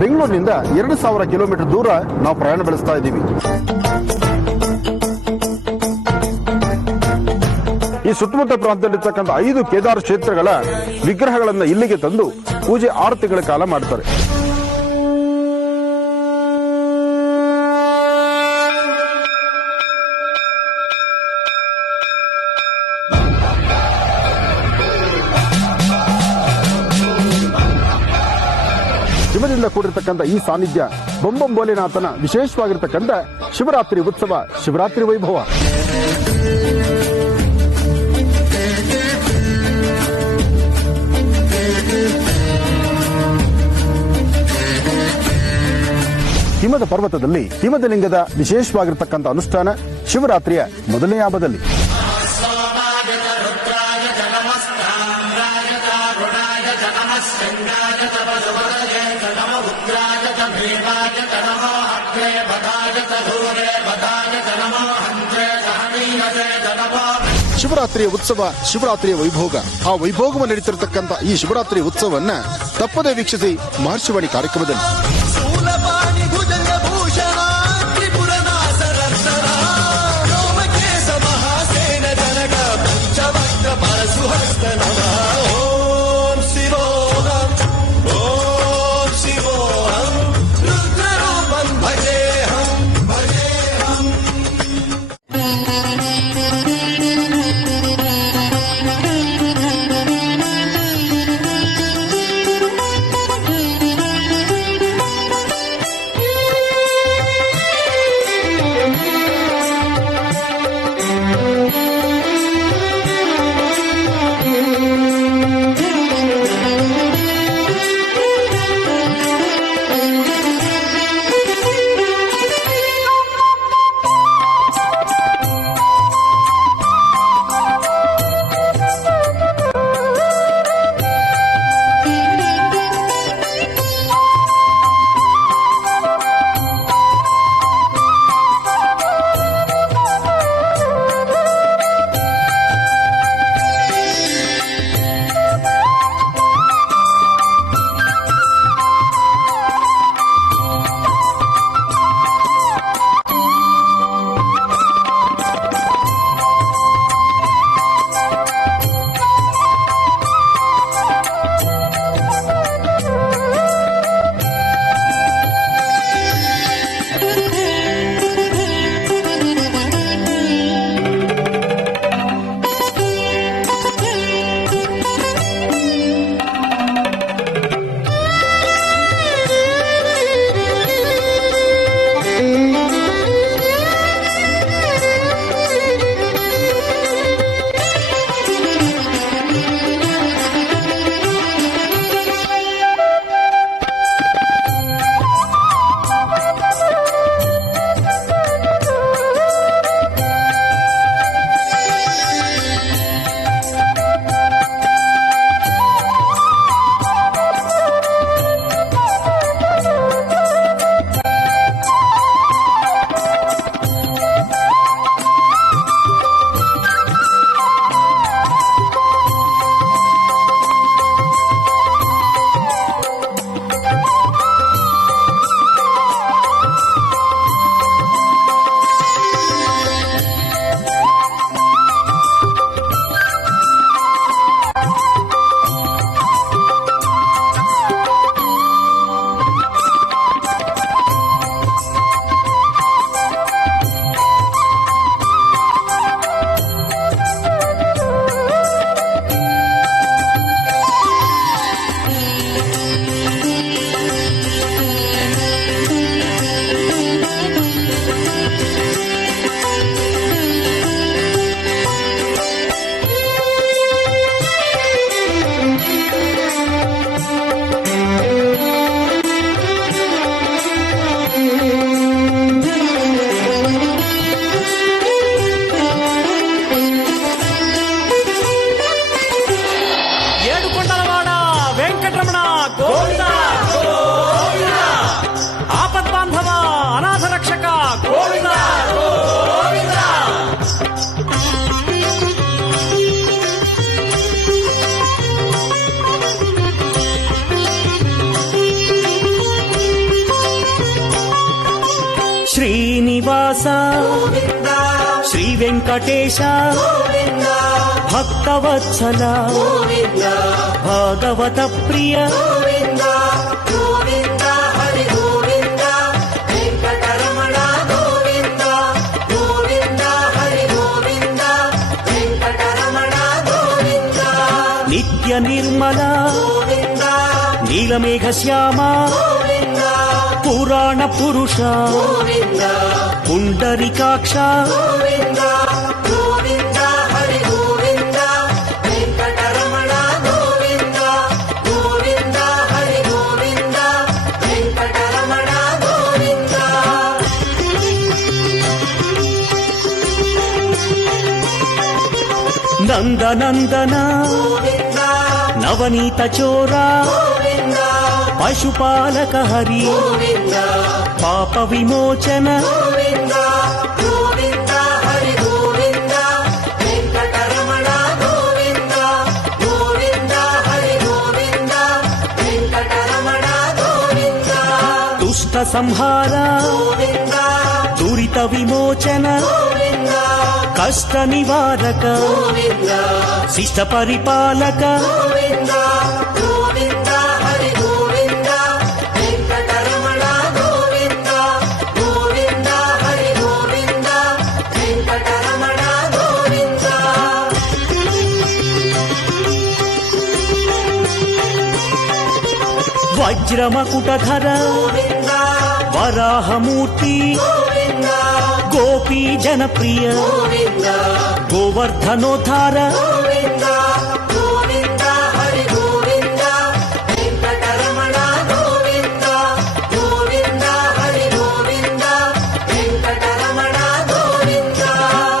ಬೆಂಗಳೂರಿನಿಂದ 2000 ಕಿಲೋಮೀಟರ್ ದೂರ ನಾವು ಪ್ರಯಾಣ ಬೆಳೆಸ್ತಾ ಇದ್ದೀವಿ. ಈ ಸುತ್ತಮುತ್ತ ಪ್ರಾಂತದಲ್ಲಿರ್ತಕ್ಕಂಥ 5 ಕೇದಾರ ಕ್ಷೇತ್ರಗಳ ವಿಗ್ರಹಗಳನ್ನು ಇಲ್ಲಿಗೆ ತಂದು ಪೂಜೆ 6 ತಿಂಗಳ ಕಾಲ ಮಾಡ್ತಾರೆ. ಹಿಮದಿಂದ ಕೂಡಿರ್ತಕ್ಕಂಥ ಈ ಸಾನ್ನಿಧ್ಯ ಬೊಂಬಂಬೋಲೆನಾಥನ ವಿಶೇಷವಾಗಿರ್ತಕ್ಕಂಥ ಶಿವರಾತ್ರಿ ಉತ್ಸವ, ಶಿವರಾತ್ರಿ ವೈಭವ. ಹಿಮದ ಪರ್ವತದಲ್ಲಿ ಹಿಮದ ಲಿಂಗದ ವಿಶೇಷವಾಗಿರ್ತಕ್ಕಂಥ ಅನುಷ್ಠಾನ ಶಿವರಾತ್ರಿಯ ಮೊದಲನೇ ಹಬ್ಬದಲ್ಲಿ. ಶಿವರಾತ್ರಿಯ ಉತ್ಸವ, ಶಿವರಾತ್ರಿಯ ವೈಭೋಗ. ಆ ವೈಭೋಗವನ್ನು ನಡೀತಿರತಕ್ಕಂಥ ಈ ಶಿವರಾತ್ರಿ ಉತ್ಸವವನ್ನ ತಪ್ಪದೇ ವೀಕ್ಷಿಸಿ ಮಹರ್ಷಿವಾಣಿ ಕಾರ್ಯಕ್ರಮದಲ್ಲಿ. శ్రీనివాస శ్రీ వెంకటేశ భక్తవత్సల భాగవత ప్రియ నిత్య నిర్మల నీలమేఘ శ్యామ పురాణ పురుష పుండరీకాక్ష నందనందన నవనీత చోరా పశుపాలక హరి పాప విమోచన దుష్ట సంహార దురిత విమోచన కష్ట నివారక శిష్ట పరిపాలక వజ్రమకుటధర వరాహమూర్తి గోపీ జనప్రియ గోవర్ధనోద్ధార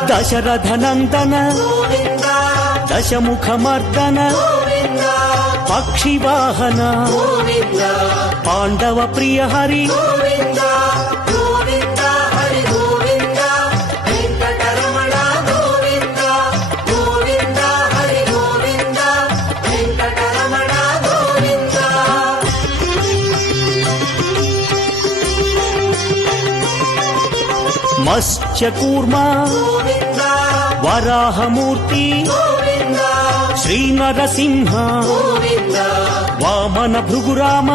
దశరథనందన దశముఖమర్దన పక్షివాహన పాండవ ప్రియ హరి మత్స్యకూర్మ వరాహమూర్తి శ్రీ నరసింహ వామన భృగురామ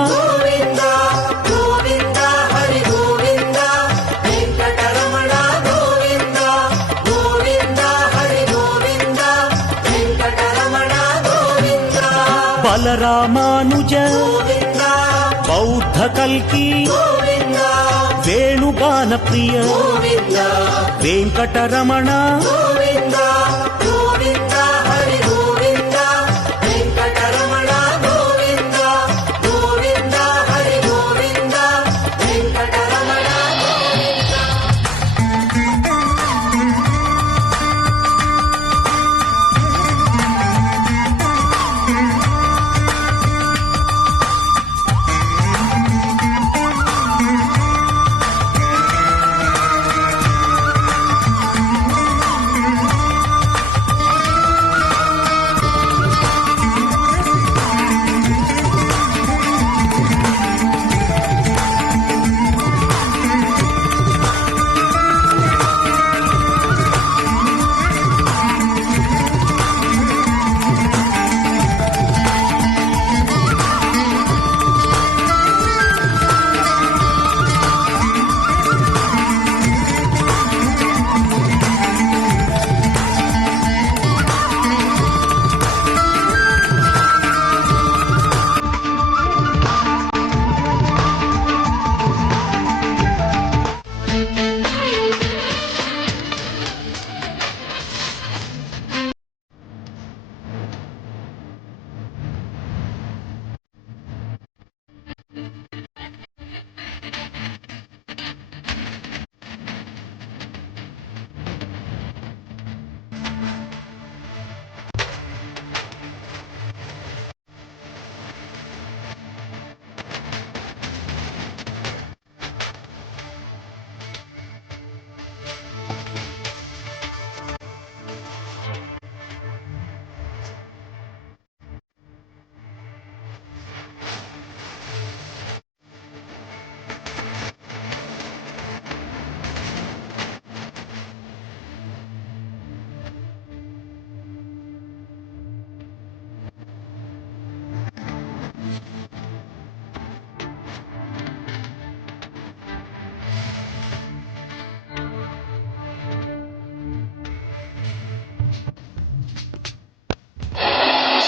బలరామానుజ బౌద్ధ కల్కి వేణుగాన ప్రియ వెంకటరమణ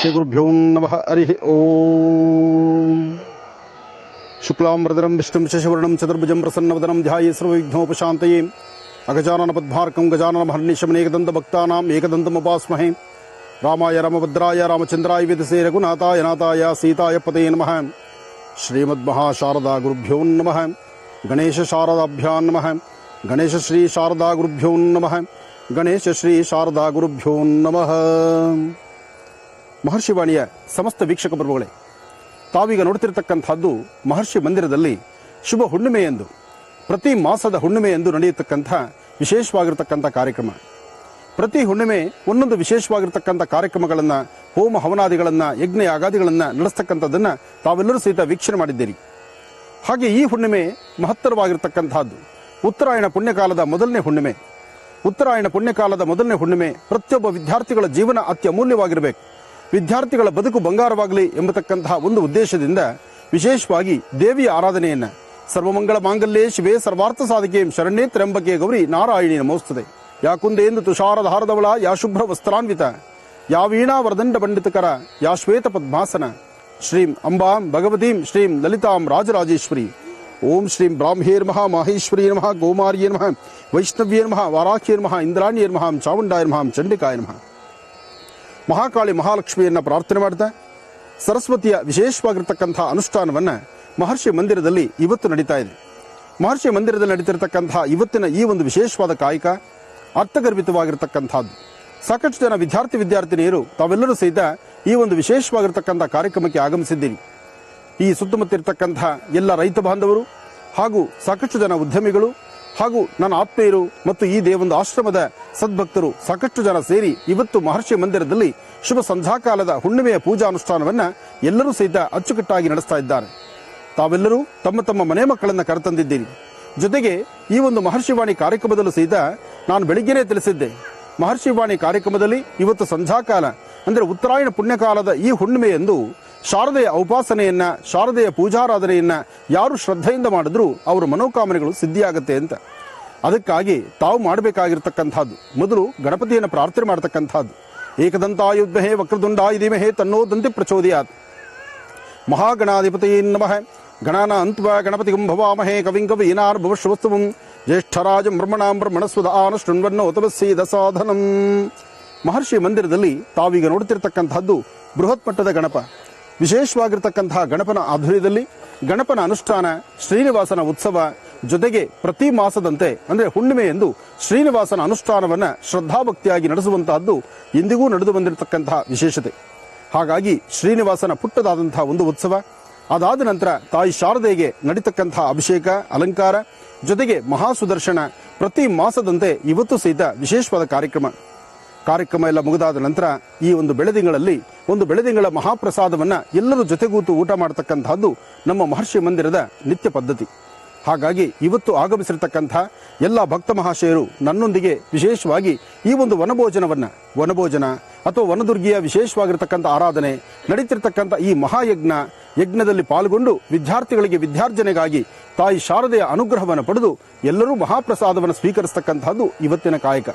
ಶ್ರೀ ಗುರುಭ್ಯೋ ನಮಃ ಹರಿ ಓಂ ಶುಕ್ಲಾಂಬರಧರಂ ವಿಷ್ಣುಂ ಶಶಿವರ್ಣಂ ಚತುರ್ಭುಜಂ ಪ್ರಸನ್ನವದನಂ ಧ್ಯಾಯೇ ಸರ್ವವಿಘ್ನೋಪಶಾಂತಯೇ ಅಗಜಾನನ ಪದ್ಮಾರ್ಕಂ ಗಜಾನನ ಮಹರ್ನಿಶಮಂ ಏಕದಂತ ಭಕ್ತಾನಾಂ ಏಕದಂತಮುಪಾಸ್ಮಹೇ ರಾಮಾಯ ರಾಮಭದ್ರಾಯ ರಾಮಚಂದ್ರಾಯ ವೇದಸೇ ರಘುನಾಥಾಯ ನಾಥಾಯ ಸೀತಾಯ ಪತಯೇ ನಮಃ ಶ್ರೀಮದ್ಮಹಾಶಾರದಾ ಗುರುಭ್ಯೋ ನಮಃ ಗಣೇಶ ಶಾರದಾಭ್ಯಾಂ ನಮಃ ಗಣೇಶ ಶ್ರೀ ಶಾರದಾ ಗುರುಭ್ಯೋ ನಮಃ ಗಣೇಶ ಶ್ರೀ ಶಾರದಾ ಗುರುಭ್ಯೋ ನಮಃ. ಮಹರ್ಷಿವಾಣಿಯ ಸಮಸ್ತ ವೀಕ್ಷಕ ಪ್ರಭುಗಳೇ, ತಾವೀಗ ನೋಡ್ತಿರ್ತಕ್ಕಂಥದ್ದು ಮಹರ್ಷಿ ಮಂದಿರದಲ್ಲಿ ಶುಭ ಹುಣ್ಣಿಮೆಯೆಂದು, ಪ್ರತಿ ಮಾಸದ ಹುಣ್ಣಿಮೆಯೆಂದು ನಡೆಯತಕ್ಕಂಥ ವಿಶೇಷವಾಗಿರ್ತಕ್ಕಂಥ ಕಾರ್ಯಕ್ರಮ. ಪ್ರತಿ ಹುಣ್ಣಿಮೆ ಒಂದೊಂದು ವಿಶೇಷವಾಗಿರ್ತಕ್ಕಂಥ ಕಾರ್ಯಕ್ರಮಗಳನ್ನು, ಹೋಮ ಹವನಾದಿಗಳನ್ನು, ಯಜ್ಞ ಯಾಗಾದಿಗಳನ್ನು ನಡೆಸ್ತಕ್ಕಂಥದ್ದನ್ನು ತಾವೆಲ್ಲರೂ ಸಹಿತ ವೀಕ್ಷಣೆ ಮಾಡಿದ್ದೀರಿ. ಹಾಗೆ ಈ ಹುಣ್ಣಿಮೆ ಮಹತ್ತರವಾಗಿರ್ತಕ್ಕಂಥದ್ದು. ಉತ್ತರಾಯಣ ಪುಣ್ಯಕಾಲದ ಮೊದಲನೇ ಹುಣ್ಣಿಮೆ. ಉತ್ತರಾಯಣ ಪುಣ್ಯಕಾಲದ ಮೊದಲನೇ ಹುಣ್ಣಿಮೆ ಪ್ರತಿಯೊಬ್ಬ ವಿದ್ಯಾರ್ಥಿಗಳ ಜೀವನ ಅತ್ಯಮೂಲ್ಯವಾಗಿರಬೇಕು, ವಿದ್ಯಾರ್ಥಿಗಳ ಬದುಕು ಬಂಗಾರವಾಗಲಿ ಎಂಬತಕ್ಕಂತಹ ಒಂದು ಉದ್ದೇಶದಿಂದ ವಿಶೇಷವಾಗಿ ದೇವಿಯ ಆರಾಧನೆಯನ್ನು ಸರ್ವಮಂಗಳ ಮಾಂಗಲ್ಯೇ ಶಿವೆ ಸರ್ವಾರ್ಥ ಸಾಧಿಕೆ ಶರಣ್ಯೇ ತ್ರ್ಯಂಬಕೆ ಗೌರಿ ನಾರಾಯಣಿ ನಮೋಸ್ತುತೆ. ಯಾ ಕುಂದೇಂದು ತುಷಾರಧಾರದವಳ, ಯಾ ಶುಭ್ರ ವಸ್ತ್ರಾನ್ವಿತ, ಯಾ ವೀಣಾ ವರದಂಡ ಪಂಡಿತಕರ, ಯಾ ಶ್ವೇತ ಪದ್ಮಾಸನ, ಶ್ರೀಂ ಅಂಬಾಂ ಭಗವತೀಂ ಶ್ರೀಂ ಲಲಿತಾಂ ರಾಜರಾಜೇಶ್ವರಿ. ಓಂ ಶ್ರೀಂ ಬ್ರಾಹ್ಮೇರ್ ಮಹಾ ಮಾಹೇಶ್ವರಿ ನಮಃ, ಗೋಮಾರ್ಯೇ ನಮಃ, ವೈಷ್ಣವ್ಯೇ ನಮಃ, ವಾರಾಖ್ಯೇ ನಮಃ, ಇಂದ್ರಾಣ್ಯೇ ನಮಃ, ಚಾಮುಂಡಾಯ ನಮಃ, ಚಂಡಿಕಾಯ ನಮಃ. ಮಹಾಕಾಳಿ ಮಹಾಲಕ್ಷ್ಮಿಯನ್ನು ಪ್ರಾರ್ಥನೆ ಮಾಡ್ತಾ ಸರಸ್ವತಿಯ ವಿಶೇಷವಾಗಿರ್ತಕ್ಕಂಥ ಅನುಷ್ಠಾನವನ್ನು ಮಹರ್ಷಿ ಮಂದಿರದಲ್ಲಿ ಇವತ್ತು ನಡೀತಾ ಇದೆ. ಮಹರ್ಷಿ ಮಂದಿರದಲ್ಲಿ ನಡೀತಿರ್ತಕ್ಕಂಥ ಇವತ್ತಿನ ಈ ಒಂದು ವಿಶೇಷವಾದ ಕಾಯಕ ಅರ್ಥಗರ್ಭಿತವಾಗಿರ್ತಕ್ಕಂಥದ್ದು. ಸಾಕಷ್ಟು ಜನ ವಿದ್ಯಾರ್ಥಿನಿಯರು ತಾವೆಲ್ಲರೂ ಸಹಿತ ಈ ಒಂದು ವಿಶೇಷವಾಗಿರ್ತಕ್ಕಂಥ ಕಾರ್ಯಕ್ರಮಕ್ಕೆ ಆಗಮಿಸಿದ್ದೀರಿ. ಈ ಸುತ್ತಮುತ್ತಿರ್ತಕ್ಕಂಥ ಎಲ್ಲ ರೈತ ಬಾಂಧವರು ಹಾಗೂ ಸಾಕಷ್ಟು ಜನ ಉದ್ಯಮಿಗಳು ಹಾಗೂ ನನ್ನ ಆತ್ಮೀಯರು ಮತ್ತು ಈ ಒಂದು ಆಶ್ರಮದ ಸದ್ಭಕ್ತರು ಸಾಕಷ್ಟು ಜನ ಸೇರಿ ಇವತ್ತು ಮಹರ್ಷಿ ಮಂದಿರದಲ್ಲಿ ಶುಭ ಸಂಧ್ಯಾಕಾಲದ ಹುಣ್ಣಿಮೆಯ ಪೂಜಾ ಅನುಷ್ಠಾನವನ್ನು ಎಲ್ಲರೂ ಸಹಿತ ಅಚ್ಚುಕಟ್ಟಾಗಿ ನಡೆಸ್ತಾ ಇದ್ದಾರೆ. ತಾವೆಲ್ಲರೂ ತಮ್ಮ ತಮ್ಮ ಮನೆ ಮಕ್ಕಳನ್ನು ಕರೆತಂದಿದ್ದೀರಿ. ಜೊತೆಗೆ ಈ ಒಂದು ಮಹರ್ಷಿವಾಣಿ ಕಾರ್ಯಕ್ರಮದಲ್ಲೂ ಸಹಿತ ನಾನು ಬೆಳಿಗ್ಗೆನೇ ತಿಳಿಸಿದ್ದೆ, ಮಹರ್ಷಿವಾಣಿ ಕಾರ್ಯಕ್ರಮದಲ್ಲಿ ಇವತ್ತು ಸಂಧ್ಯಾಕಾಲ ಅಂದರೆ ಉತ್ತರಾಯಣ ಪುಣ್ಯಕಾಲದ ಈ ಹುಣ್ಣಿಮೆಯೆಂದು ಶಾರದೆಯ ಉಪಾಸನೆಯನ್ನ, ಶಾರದೆಯ ಪೂಜಾರಾಧನೆಯನ್ನ ಯಾರು ಶ್ರದ್ಧೆಯಿಂದ ಮಾಡಿದ್ರೂ ಅವರ ಮನೋಕಾಮನೆಗಳು ಸಿದ್ಧಿಯಾಗತ್ತೆ ಅಂತ. ಅದಕ್ಕಾಗಿ ತಾವು ಮಾಡಬೇಕಾಗಿರ್ತಕ್ಕಂಥದ್ದು ಮೊದಲು ಗಣಪತಿಯನ್ನು ಪ್ರಾರ್ಥನೆ ಮಾಡತಕ್ಕಂಥದ್ದು. ಏಕದಂತಾಯುದ್ಮಹೇ ವಕ್ರದುಂಡಾಯ ಧೀಮಹಿ ತನ್ನೋ ದಂತಿ ಪ್ರಚೋದಯಾತ್. ಮಹಾಗಣಾಧಿಪತಯೇ ನಮಃ. ಗಣಾನ ಅಂತ್ವ ಗಣಪತಿಗಂ ಭವಾಮಹೇ ಕವಿಂ ಕವೀನಾರ್ಭವಶ್ರವಸ್ತುವಂ ಜ್ಯೇಷ್ಠರಾಜಂ ಬ್ರಹ್ಮಣಾಂ ಬ್ರಹ್ಮಣಸ್ವದಾನ ಶೃಣ್ವನ್ನೋತಮಸ್ಸೀದ ಸಾಧನಂ. ಮಹರ್ಷಿ ಮಂದಿರದಲ್ಲಿ ತಾವೀಗ ನೋಡುತ್ತಿರ್ತಕ್ಕಂಥದ್ದು ಬೃಹತ್ ಮಟ್ಟದ ಗಣಪ. ವಿಶೇಷವಾಗಿರ್ತಕ್ಕಂತಹ ಗಣಪನ ಆಧ್ವರ್ಯದಲ್ಲಿ ಗಣಪನ ಅನುಷ್ಠಾನ, ಶ್ರೀನಿವಾಸನ ಉತ್ಸವ, ಜೊತೆಗೆ ಪ್ರತಿ ಮಾಸದಂತೆ ಅಂದರೆ ಹುಣ್ಣಿಮೆಯೆಂದು ಶ್ರೀನಿವಾಸನ ಅನುಷ್ಠಾನವನ್ನು ಶ್ರದ್ಧಾಭಕ್ತಿಯಾಗಿ ನಡೆಸುವಂತಹದ್ದು ಇಂದಿಗೂ ನಡೆದು ಬಂದಿರತಕ್ಕಂತಹ ವಿಶೇಷತೆ. ಹಾಗಾಗಿ ಶ್ರೀನಿವಾಸನ ಪುಟ್ಟದಾದಂತಹ ಒಂದು ಉತ್ಸವ, ಅದಾದ ನಂತರ ತಾಯಿ ಶಾರದೆಗೆ ನಡೀತಕ್ಕಂತಹ ಅಭಿಷೇಕ, ಅಲಂಕಾರ, ಜೊತೆಗೆ ಮಹಾಸುದರ್ಶನ ಪ್ರತಿ ಮಾಸದಂತೆ ಇವತ್ತು ಸಹಿತ ವಿಶೇಷವಾದ ಕಾರ್ಯಕ್ರಮ ಎಲ್ಲ ಮುಗಿದಾದ ನಂತರ ಈ ಒಂದು ಬೆಳೆದಿಂಗಳ ಮಹಾಪ್ರಸಾದವನ್ನು ಎಲ್ಲರೂ ಜೊತೆಗೂತು ಊಟ ಮಾಡತಕ್ಕಂತಹದ್ದು ನಮ್ಮ ಮಹರ್ಷಿ ಮಂದಿರದ ನಿತ್ಯ ಪದ್ಧತಿ. ಹಾಗಾಗಿ ಇವತ್ತು ಆಗಮಿಸಿರ್ತಕ್ಕಂಥ ಎಲ್ಲ ಭಕ್ತ ಮಹಾಶಯರು ನನ್ನೊಂದಿಗೆ ವಿಶೇಷವಾಗಿ ಈ ಒಂದು ವನಭೋಜನ ಅಥವಾ ವನದುರ್ಗಿಯ ವಿಶೇಷವಾಗಿರ್ತಕ್ಕಂಥ ಆರಾಧನೆ ನಡೀತಿರ್ತಕ್ಕಂಥ ಈ ಯಜ್ಞದಲ್ಲಿ ಪಾಲ್ಗೊಂಡು ವಿದ್ಯಾರ್ಥಿಗಳಿಗೆ ವಿದ್ಯಾರ್ಜನೆಗಾಗಿ ತಾಯಿ ಶಾರದೆಯ ಅನುಗ್ರಹವನ್ನು ಪಡೆದು ಎಲ್ಲರೂ ಮಹಾಪ್ರಸಾದವನ್ನು ಸ್ವೀಕರಿಸತಕ್ಕಂಥದ್ದು ಇವತ್ತಿನ ಕಾಯಕ.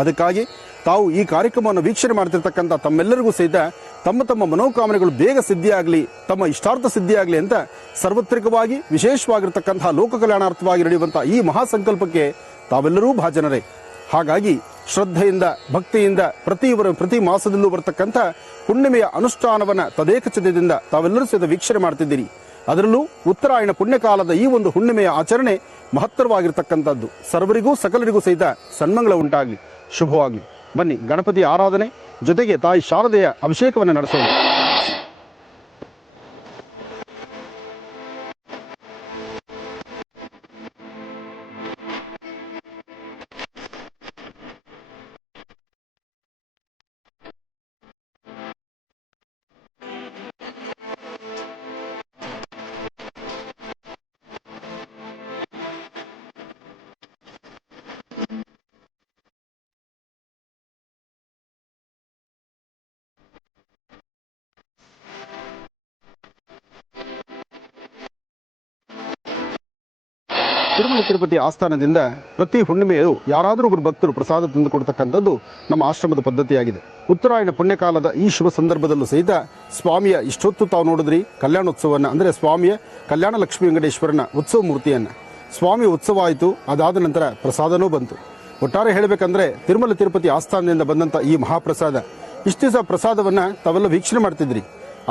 ಅದಕ್ಕಾಗಿ ತಾವು ಈ ಕಾರ್ಯಕ್ರಮವನ್ನು ವೀಕ್ಷಣೆ ಮಾಡ್ತಿರ್ತಕ್ಕಂಥ ತಮ್ಮೆಲ್ಲರಿಗೂ ಸಹಿತ ತಮ್ಮ ತಮ್ಮ ಮನೋಕಾಮನೆಗಳು ಬೇಗ ಸಿದ್ಧಿಯಾಗಲಿ, ತಮ್ಮ ಇಷ್ಟಾರ್ಥ ಸಿದ್ಧಿಯಾಗಲಿ ಅಂತ ಸಾರ್ವತ್ರಿಕವಾಗಿ ವಿಶೇಷವಾಗಿರ್ತಕ್ಕಂತಹ ಲೋಕ ಕಲ್ಯಾಣಾರ್ಥವಾಗಿ ನಡೆಯುವಂತಹ ಈ ಮಹಾಸಂಕಲ್ಪಕ್ಕೆ ತಾವೆಲ್ಲರೂ ಭಾಜನರೇ. ಹಾಗಾಗಿ ಶ್ರದ್ಧೆಯಿಂದ, ಭಕ್ತಿಯಿಂದ ಪ್ರತಿ ಮಾಸದಲ್ಲೂ ಬರತಕ್ಕಂಥ ಹುಣ್ಣಿಮೆಯ ಅನುಷ್ಠಾನವನ್ನು ತದೇಕಚಿತ್ತದಿಂದ ತಾವೆಲ್ಲರೂ ಸಹಿತ ವೀಕ್ಷಣೆ ಮಾಡ್ತಿದ್ದೀರಿ. ಅದರಲ್ಲೂ ಉತ್ತರಾಯಣ ಪುಣ್ಯಕಾಲದ ಈ ಒಂದು ಹುಣ್ಣಿಮೆಯ ಆಚರಣೆ ಮಹತ್ತರವಾಗಿರ್ತಕ್ಕಂಥದ್ದು. ಸರ್ವರಿಗೂ ಸಕಲರಿಗೂ ಸಹಿತ ಸನ್ಮಂಗಳ ಉಂಟಾಗಲಿ, ಶುಭವಾಗಲಿ. ಬನ್ನಿ ಗಣಪತಿ ಆರಾಧನೆ ಜೊತೆಗೆ ತಾಯಿ ಶಾರದೆಯ ಅಭಿಷೇಕವನ್ನು ನಡೆಸೋಣ. ತಿರುಮಲ ತಿರುಪತಿ ಆಸ್ಥಾನದಿಂದ ಪ್ರತಿ ಹುಣ್ಣಿಮೆಯೂ ಯಾರಾದರೂ ಒಬ್ಬರು ಭಕ್ತರು ಪ್ರಸಾದ ತಂದು ಕೊಡ್ತಕ್ಕಂಥದ್ದು ನಮ್ಮ ಆಶ್ರಮದ ಪದ್ಧತಿಯಾಗಿದೆ. ಉತ್ತರಾಯಣ ಪುಣ್ಯಕಾಲದ ಈ ಶುಭ ಸಂದರ್ಭದಲ್ಲೂ ಸಹಿತ ಸ್ವಾಮಿಯ ಇಷ್ಟೊತ್ತು ತಾವು ನೋಡಿದ್ರಿ ಕಲ್ಯಾಣೋತ್ಸವವನ್ನು, ಅಂದರೆ ಸ್ವಾಮಿಯ ಕಲ್ಯಾಣ ಲಕ್ಷ್ಮೀ ವೆಂಕಟೇಶ್ವರನ ಉತ್ಸವ ಮೂರ್ತಿಯನ್ನು. ಸ್ವಾಮಿ ಉತ್ಸವ ಆಯಿತು, ಅದಾದ ನಂತರ ಪ್ರಸಾದನೂ ಬಂತು. ಒಟ್ಟಾರೆ ಹೇಳಬೇಕಂದ್ರೆ ತಿರುಮಲ ತಿರುಪತಿ ಆಸ್ಥಾನದಿಂದ ಬಂದಂಥ ಈ ಮಹಾಪ್ರಸಾದ, ಇಷ್ಟು ದಿವಸ ಪ್ರಸಾದವನ್ನು ತಾವೆಲ್ಲ ವೀಕ್ಷಣೆ ಮಾಡ್ತಿದ್ರಿ,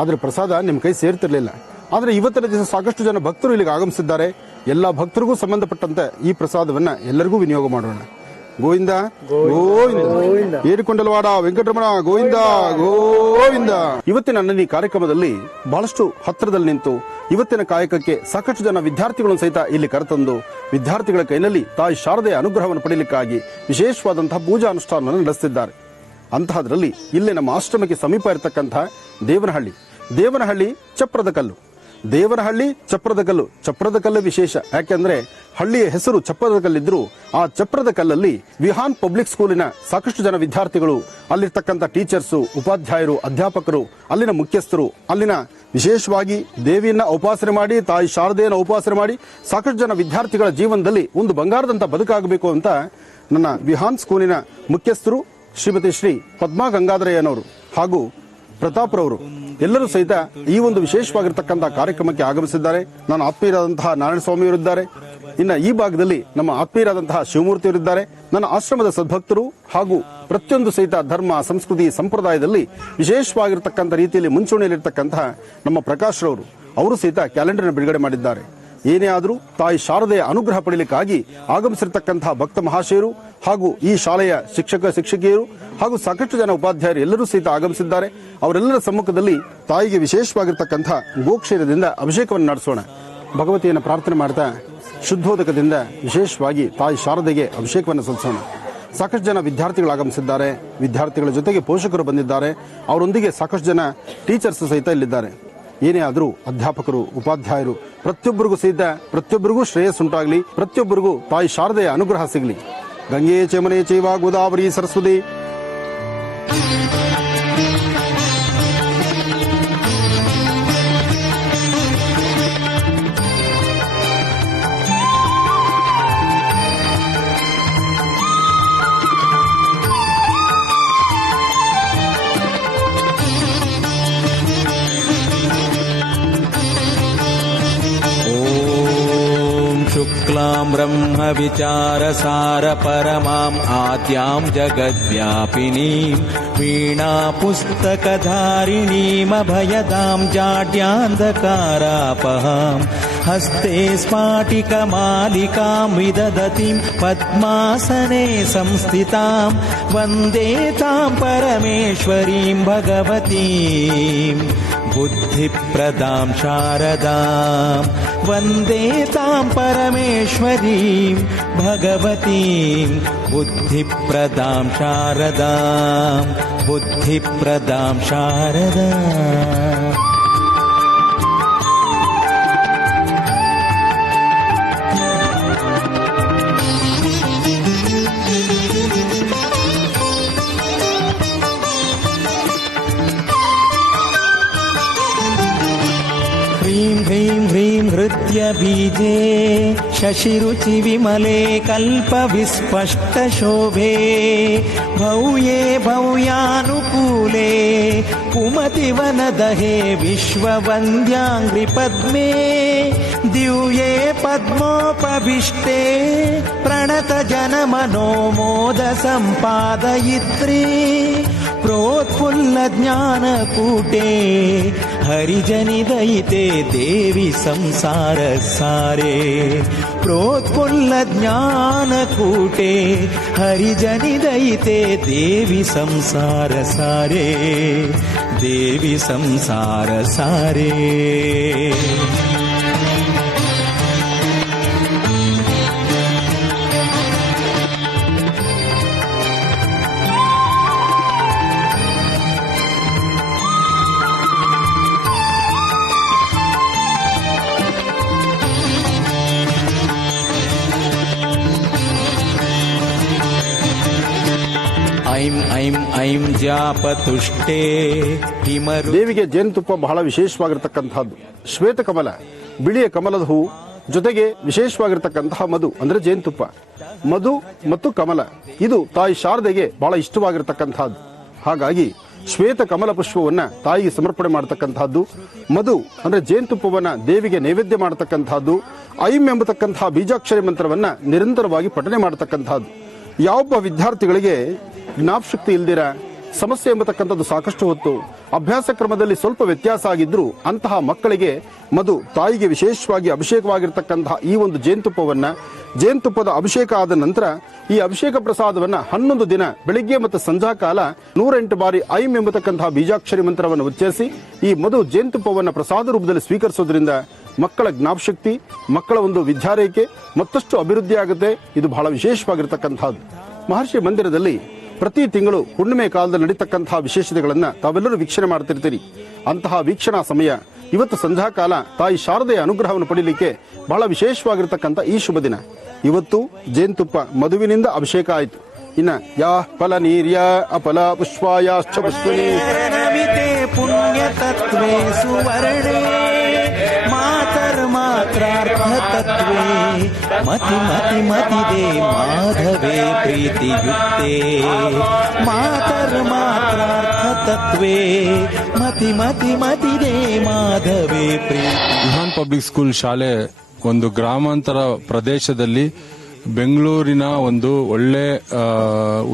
ಆದರೆ ಪ್ರಸಾದ ನಿಮ್ಮ ಕೈ ಸೇರ್ತಿರ್ಲಿಲ್ಲ. ಆದರೆ ಇವತ್ತಿನ ದಿವಸ ಸಾಕಷ್ಟು ಜನ ಭಕ್ತರು ಇಲ್ಲಿಗೆ ಆಗಮಿಸಿದ್ದಾರೆ. ಎಲ್ಲ ಭಕ್ತರಿಗೂ ಸಂಬಂಧಪಟ್ಟಂತೆ ಈ ಪ್ರಸಾದವನ್ನು ಎಲ್ಲರಿಗೂ ವಿನಿಯೋಗ ಮಾಡೋಣ. ಗೋವಿಂದ ಗೋವಿಂದ, ಏರಿಕೊಂಡಲವಾಡ ವೆಂಕಟರಮಣ ಗೋವಿಂದ ಗೋವಿಂದ. ಇವತ್ತಿನ ನನ್ನ ಈ ಕಾರ್ಯಕ್ರಮದಲ್ಲಿ ಬಹಳಷ್ಟು ಹತ್ತಿರದಲ್ಲಿ ನಿಂತು ಇವತ್ತಿನ ಕಾಯಕಕ್ಕೆ ಸಾಕಷ್ಟು ಜನ ವಿದ್ಯಾರ್ಥಿಗಳನ್ನು ಸಹಿತ ಇಲ್ಲಿ ಕರೆತಂದು ವಿದ್ಯಾರ್ಥಿಗಳ ಕೈನಲ್ಲಿ ತಾಯಿ ಶಾರದೆಯ ಅನುಗ್ರಹವನ್ನು ಪಡೆಯಲಿಕ್ಕಾಗಿ ವಿಶೇಷವಾದಂತಹ ಪೂಜಾ ಅನುಷ್ಠಾನವನ್ನು ನಡೆಸುತ್ತಿದ್ದಾರೆ. ಅಂತಹದ್ರಲ್ಲಿ ಇಲ್ಲಿ ನಮ್ಮ ಆಶ್ರಮಕ್ಕೆ ಸಮೀಪ ಇರತಕ್ಕಂತಹ ದೇವನಹಳ್ಳಿ ಚಪ್ರದ ಕಲ್ಲು. ದೇವನಹಳ್ಳಿ ಚಪ್ರದ ಕಲ್ಲು, ಚಪ್ರದ ಕಲ್ಲು ವಿಶೇಷ. ಯಾಕೆಂದ್ರೆ ಹಳ್ಳಿಯ ಹೆಸರು ಚಪ್ರದ ಕಲ್ಲಿದ್ರು ಆ ಚಪ್ರದ ಕಲ್ಲಲ್ಲಿ ವಿಹಾನ್ ಪಬ್ಲಿಕ್ ಸ್ಕೂಲಿನ ಸಾಕಷ್ಟು ಜನ ವಿದ್ಯಾರ್ಥಿಗಳು, ಅಲ್ಲಿರ್ತಕ್ಕಂಥ ಟೀಚರ್ಸು, ಉಪಾಧ್ಯಾಯರು, ಅಧ್ಯಾಪಕರು, ಅಲ್ಲಿನ ಮುಖ್ಯಸ್ಥರು, ಅಲ್ಲಿನ ವಿಶೇಷವಾಗಿ ದೇವಿಯನ್ನ ಉಪಾಸನೆ ಮಾಡಿ ತಾಯಿ ಶಾರದೆಯನ್ನು ಉಪಾಸನೆ ಮಾಡಿ ಸಾಕಷ್ಟು ಜನ ವಿದ್ಯಾರ್ಥಿಗಳ ಜೀವನದಲ್ಲಿ ಒಂದು ಬಂಗಾರದಂತ ಬದುಕಾಗಬೇಕು ಅಂತ ನನ್ನ ವಿಹಾನ್ ಸ್ಕೂಲಿನ ಮುಖ್ಯಸ್ಥರು ಶ್ರೀಮತಿ ಶ್ರೀ ಪದ್ಮಾ ಗಂಗಾಧರಯ್ಯನವರು ಹಾಗೂ ಪ್ರತಾಪ್ರವರು ಎಲ್ಲರೂ ಸಹಿತ ಈ ಒಂದು ವಿಶೇಷವಾಗಿರ್ತಕ್ಕಂತಹ ಕಾರ್ಯಕ್ರಮಕ್ಕೆ ಆಗಮಿಸಿದ್ದಾರೆ. ನನ್ನ ಆತ್ಮೀಯರಾದಂತಹ ನಾರಾಯಣ ಸ್ವಾಮಿಯವರಿದ್ದಾರೆ. ಇನ್ನು ಈ ಭಾಗದಲ್ಲಿ ನಮ್ಮ ಆತ್ಮೀಯರಾದಂತಹ ಶಿವಮೂರ್ತಿಯವರಿದ್ದಾರೆ. ನನ್ನ ಆಶ್ರಮದ ಸದ್ಭಕ್ತರು ಹಾಗೂ ಪ್ರತಿಯೊಂದು ಸಹಿತ ಧರ್ಮ, ಸಂಸ್ಕೃತಿ, ಸಂಪ್ರದಾಯದಲ್ಲಿ ವಿಶೇಷವಾಗಿರ್ತಕ್ಕಂಥ ರೀತಿಯಲ್ಲಿ ಮುಂಚೂಣಿಯಲ್ಲಿರ್ತಕ್ಕಂತಹ ನಮ್ಮ ಪ್ರಕಾಶ್ ರವರು, ಅವರು ಸಹಿತ ಕ್ಯಾಲೆಂಡರ್ ಬಿಡುಗಡೆ ಮಾಡಿದ್ದಾರೆ. ಏನೇ ಆದರೂ ತಾಯಿ ಶಾರದೆಯ ಅನುಗ್ರಹ ಪಡೆಯಲಿಕ್ಕಾಗಿ ಆಗಮಿಸಿರ್ತಕ್ಕಂತಹ ಭಕ್ತ ಮಹಾಶಯರು ಹಾಗೂ ಈ ಶಾಲೆಯ ಶಿಕ್ಷಕಿಯರು ಹಾಗೂ ಸಾಕಷ್ಟು ಜನ ಉಪಾಧ್ಯಾಯರು ಎಲ್ಲರೂ ಸಹಿತ ಆಗಮಿಸಿದ್ದಾರೆ. ಅವರೆಲ್ಲರ ಸಮ್ಮುಖದಲ್ಲಿ ತಾಯಿಗೆ ವಿಶೇಷವಾಗಿರ್ತಕ್ಕಂಥ ಗೋಕ್ಷೀರದಿಂದ ಅಭಿಷೇಕವನ್ನು ನಡೆಸೋಣ. ಭಗವತಿಯನ್ನು ಪ್ರಾರ್ಥನೆ ಮಾಡ್ತಾ ಶುದ್ಧೋದಕದಿಂದ ವಿಶೇಷವಾಗಿ ತಾಯಿ ಶಾರದೆಗೆ ಅಭಿಷೇಕವನ್ನು ಸಲ್ಲಿಸೋಣ. ಸಾಕಷ್ಟು ಜನ ವಿದ್ಯಾರ್ಥಿಗಳು ಆಗಮಿಸಿದ್ದಾರೆ. ವಿದ್ಯಾರ್ಥಿಗಳ ಜೊತೆಗೆ ಪೋಷಕರು ಬಂದಿದ್ದಾರೆ. ಅವರೊಂದಿಗೆ ಸಾಕಷ್ಟು ಜನ ಟೀಚರ್ಸ್ ಸಹಿತ ಇಲ್ಲಿದ್ದಾರೆ. ಏನೇ ಆದರೂ ಅಧ್ಯಾಪಕರು, ಉಪಾಧ್ಯಾಯರು ಪ್ರತಿಯೊಬ್ಬರಿಗೂ ಶ್ರೇಯಸ್ಸುಂಟಾಗಲಿ, ಪ್ರತಿಯೊಬ್ಬರಿಗೂ ತಾಯಿ ಶಾರದೆಯ ಅನುಗ್ರಹ ಸಿಗಲಿ. ಗಂಗೆ ಚಮನೆ ಚೈವ ಗೋದಾವರಿ ಸರಸ್ವತಿ. शुक्लां ब्रह्म विचारसार परमां आद्यां जगद्व्यापिनीं वीणा पुस्तकधारिणीमभयदां जाड्यान्धकारापहां हस्ते स्फाटिकमालिकां विदधतीं पद्मासने संस्थितां वन्दे तां परमेश्वरीं भगवतीं बुद्धिप्रदां शारदां वन्दे तां परमेश्वरीं भगवतीं बुद्धिप्रदां शारदां बुद्धिप्रदां शारदाम्. ह्रीं ह्रीं हृद्यबीजे शशिरुचिविमले कल्पविस्पष्टशोभे भव्ये भव्यानुकूले पुमतिवनदहे विश्ववन्द्याङ्घ्रिपद्मे दिव्ये पद्मोपविष्टे प्रणतजनमनोमोदसम्पादयित्री प्रोत्फुल्लज्ञानकूटे हरिजनिदयिते देवि संसारसारे प्रोत्फुल्लज्ञानकूटे हरिजनिदयिते देवि संसारसारे देवि संसारसारे. ಐಂ ಐಂ ಐಂ ಜಾಪತುಷ್ಟೇ ಹಿಮರು. ದೇವಿಗೆ ಜೇನುತುಪ್ಪ ಬಹಳ ವಿಶೇಷವಾಗಿರ್ತಕ್ಕಂಥದ್ದು. ಶ್ವೇತ ಕಮಲ, ಬಿಳಿಯ ಕಮಲದ ಹೂ ಜೊತೆಗೆ ವಿಶೇಷವಾಗಿರ್ತಕ್ಕಂತಹ ಮಧು ಅಂದ್ರೆ ಜೇನುತುಪ್ಪ, ಮಧು ಮತ್ತು ಕಮಲ ಇದು ತಾಯಿ ಶಾರದೆಗೆ ಬಹಳ ಇಷ್ಟವಾಗಿರ್ತಕ್ಕಂತಹದ್ದು. ಹಾಗಾಗಿ ಶ್ವೇತ ಕಮಲ ಪುಷ್ಪವನ್ನ ತಾಯಿಗೆ ಸಮರ್ಪಣೆ ಮಾಡತಕ್ಕಂತಹದ್ದು, ಮಧು ಅಂದ್ರೆ ಜೇನುತುಪ್ಪವನ್ನ ದೇವಿಗೆ ನೈವೇದ್ಯ ಮಾಡತಕ್ಕಂತಹದ್ದು, ಐಂ ಎಂಬತಕ್ಕಂತಹ ಬೀಜಾಕ್ಷರಿ ಮಂತ್ರವನ್ನ ನಿರಂತರವಾಗಿ ಪಠನೆ ಮಾಡತಕ್ಕಂತಹದ್ದು. ಯಾವೊಬ್ಬ ವಿದ್ಯಾರ್ಥಿಗಳಿಗೆ ಜ್ಞಾಪಶಕ್ತಿ ಇಲ್ದಿರ ಸಮಸ್ಯೆ ಎಂಬತಕ್ಕಂಥದ್ದು ಸಾಕಷ್ಟು ಹೊತ್ತು ಅಭ್ಯಾಸ ಕ್ರಮದಲ್ಲಿ ಸ್ವಲ್ಪ ವ್ಯತ್ಯಾಸ ಆಗಿದ್ರು ಅಂತಹ ಮಕ್ಕಳಿಗೆ ಮಧು ತಾಯಿಗೆ ವಿಶೇಷವಾಗಿ ಅಭಿಷೇಕವಾಗಿರ್ತಕ್ಕಂತಹ ಈ ಒಂದು ಜೇನುತುಪ್ಪದ ಅಭಿಷೇಕ ಆದ ನಂತರ ಈ ಅಭಿಷೇಕ ಪ್ರಸಾದವನ್ನ 11 ದಿನ ಬೆಳಿಗ್ಗೆ ಮತ್ತು ಸಂಧ್ಯಾಕಾಲ 108 ಬಾರಿ ಐಂ ಎಂಬತಕ್ಕಂತಹ ಬೀಜಾಕ್ಷರಿ ಮಂತ್ರವನ್ನು ಉಚ್ಚರಿಸಿ ಈ ಮಧು ಜೇನುತುಪ್ಪವನ್ನು ಪ್ರಸಾದ ರೂಪದಲ್ಲಿ ಸ್ವೀಕರಿಸೋದ್ರಿಂದ ಮಕ್ಕಳ ಜ್ಞಾಪಶಕ್ತಿ, ಮಕ್ಕಳ ಒಂದು ವಿದ್ಯಾರೇಖೆ ಮತ್ತಷ್ಟು ಅಭಿವೃದ್ಧಿ ಆಗುತ್ತೆ. ಇದು ಬಹಳ ವಿಶೇಷವಾಗಿರ್ತಕ್ಕಂಥದ್ದು. ಮಹರ್ಷಿ ಮಂದಿರದಲ್ಲಿ ಪ್ರತಿ ತಿಂಗಳು ಹುಣ್ಣಿಮೆ ಕಾಲದಲ್ಲಿ ನಡೀತಕ್ಕಂತಹ ವಿಶೇಷತೆಗಳನ್ನ ತಾವೆಲ್ಲರೂ ವೀಕ್ಷಣೆ ಮಾಡ್ತಿರ್ತೀರಿ. ಅಂತಹ ವೀಕ್ಷಣಾ ಸಮಯ ಇವತ್ತು ಸಂಧ್ಯಾಕಾಲ ತಾಯಿ ಶಾರದೆಯ ಅನುಗ್ರಹವನ್ನು ಪಡೀಲಿಕ್ಕೆ ಬಹಳ ವಿಶೇಷವಾಗಿರ್ತಕ್ಕಂಥ ಈ ಶುಭ ದಿನ. ಇವತ್ತು ಜೇನುತುಪ್ಪ ಮಧುವಿನಿಂದ ಅಭಿಷೇಕ ಆಯಿತು. ಇನ್ನ ಯಾ ಫಲ ನೀರ್ಯ ಅಫಲ ಪುಷ್ಪಾಯಾಶ್ಚ ಪುಷ್ಪಿಣಿ ಪುಣ್ಯ ತತ್ವೇ ಸುವರ್ಣೇ ಮಾತರ್ಮಾತ್ರಾರ್ಥ ತತ್ವೇ ಮತಿ ಮತಿ ಮತಿದೆ ಮಾಧವೇ ಪ್ರೀತಿಯುಕ್ತೆ ಮಾತರ್ಮಾತ್ರಾರ್ಥ ತತ್ವೇ ಮತಿ ಮತಿ ಮತಿದೆ ಮಾಧವೇ ಪ್ರೀತಿ. ವಿಹಾನ್ ಪಬ್ಲಿಕ್ ಸ್ಕೂಲ್ ಶಾಲೆ ಒಂದು ಗ್ರಾಮಾಂತರ ಪ್ರದೇಶದಲ್ಲಿ ಬೆಂಗಳೂರಿನ ಒಂದು ಒಳ್ಳೆ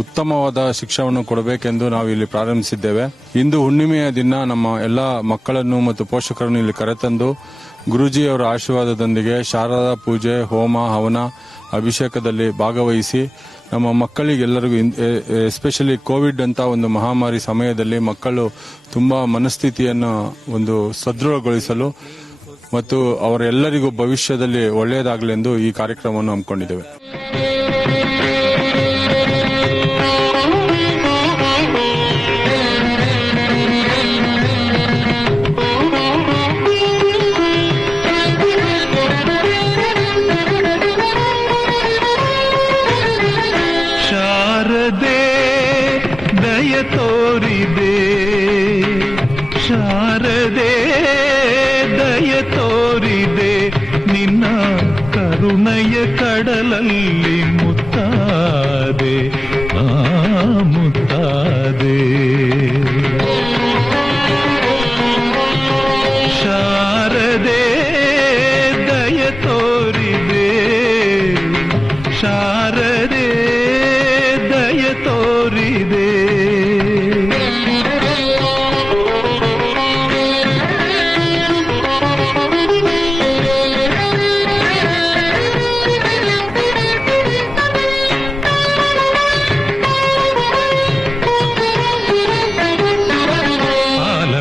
ಉತ್ತಮವಾದ ಶಿಕ್ಷಣವನ್ನು ಕೊಡಬೇಕೆಂದು ನಾವು ಇಲ್ಲಿ ಪ್ರಾರಂಭಿಸಿದ್ದೇವೆ. ಇಂದು ಹುಣ್ಣಿಮೆಯ ದಿನ ನಮ್ಮ ಎಲ್ಲ ಮಕ್ಕಳನ್ನು ಮತ್ತು ಪೋಷಕರನ್ನು ಇಲ್ಲಿ ಕರೆತಂದು ಗುರೂಜಿಯವರ ಆಶೀರ್ವಾದದೊಂದಿಗೆ ಶಾರದಾ ಪೂಜೆ, ಹೋಮ, ಹವನ, ಅಭಿಷೇಕದಲ್ಲಿ ಭಾಗವಹಿಸಿ ನಮ್ಮ ಮಕ್ಕಳಿಗೆಲ್ಲರಿಗೂ ಎಸ್ಪೆಷಲಿ ಕೋವಿಡ್ ಅಂತ ಒಂದು ಮಹಾಮಾರಿ ಸಮಯದಲ್ಲಿ ಮಕ್ಕಳು ತುಂಬಾ ಮನಸ್ಥಿತಿಯನ್ನು ಒಂದು ಸದೃಢಗೊಳಿಸಲು ಮತ್ತು ಅವರೆಲ್ಲರಿಗೂ ಭವಿಷ್ಯದಲ್ಲಿ ಒಳ್ಳೆಯದಾಗಲೆಂದು ಈ ಕಾರ್ಯಕ್ರಮವನ್ನು ಹಮ್ಮಿಕೊಂಡಿದ್ದೇವೆ. ಶಾರದೆ ದಯ ತೋರಿದೆ, ಶಾರದೆ ದಯ ತೋರಿದೆ, ನಿನ್ನ ಕರುಣೆಯ ಕಡಲಲ್ಲಿ ಮುತ್ತಾದೆ ಮುತ್ತಾದೆ. ಶಾರದೆ ದಯ ತೋರಿದೆ, ಶಾರದೆ ದಯ ತೋರಿದೆ.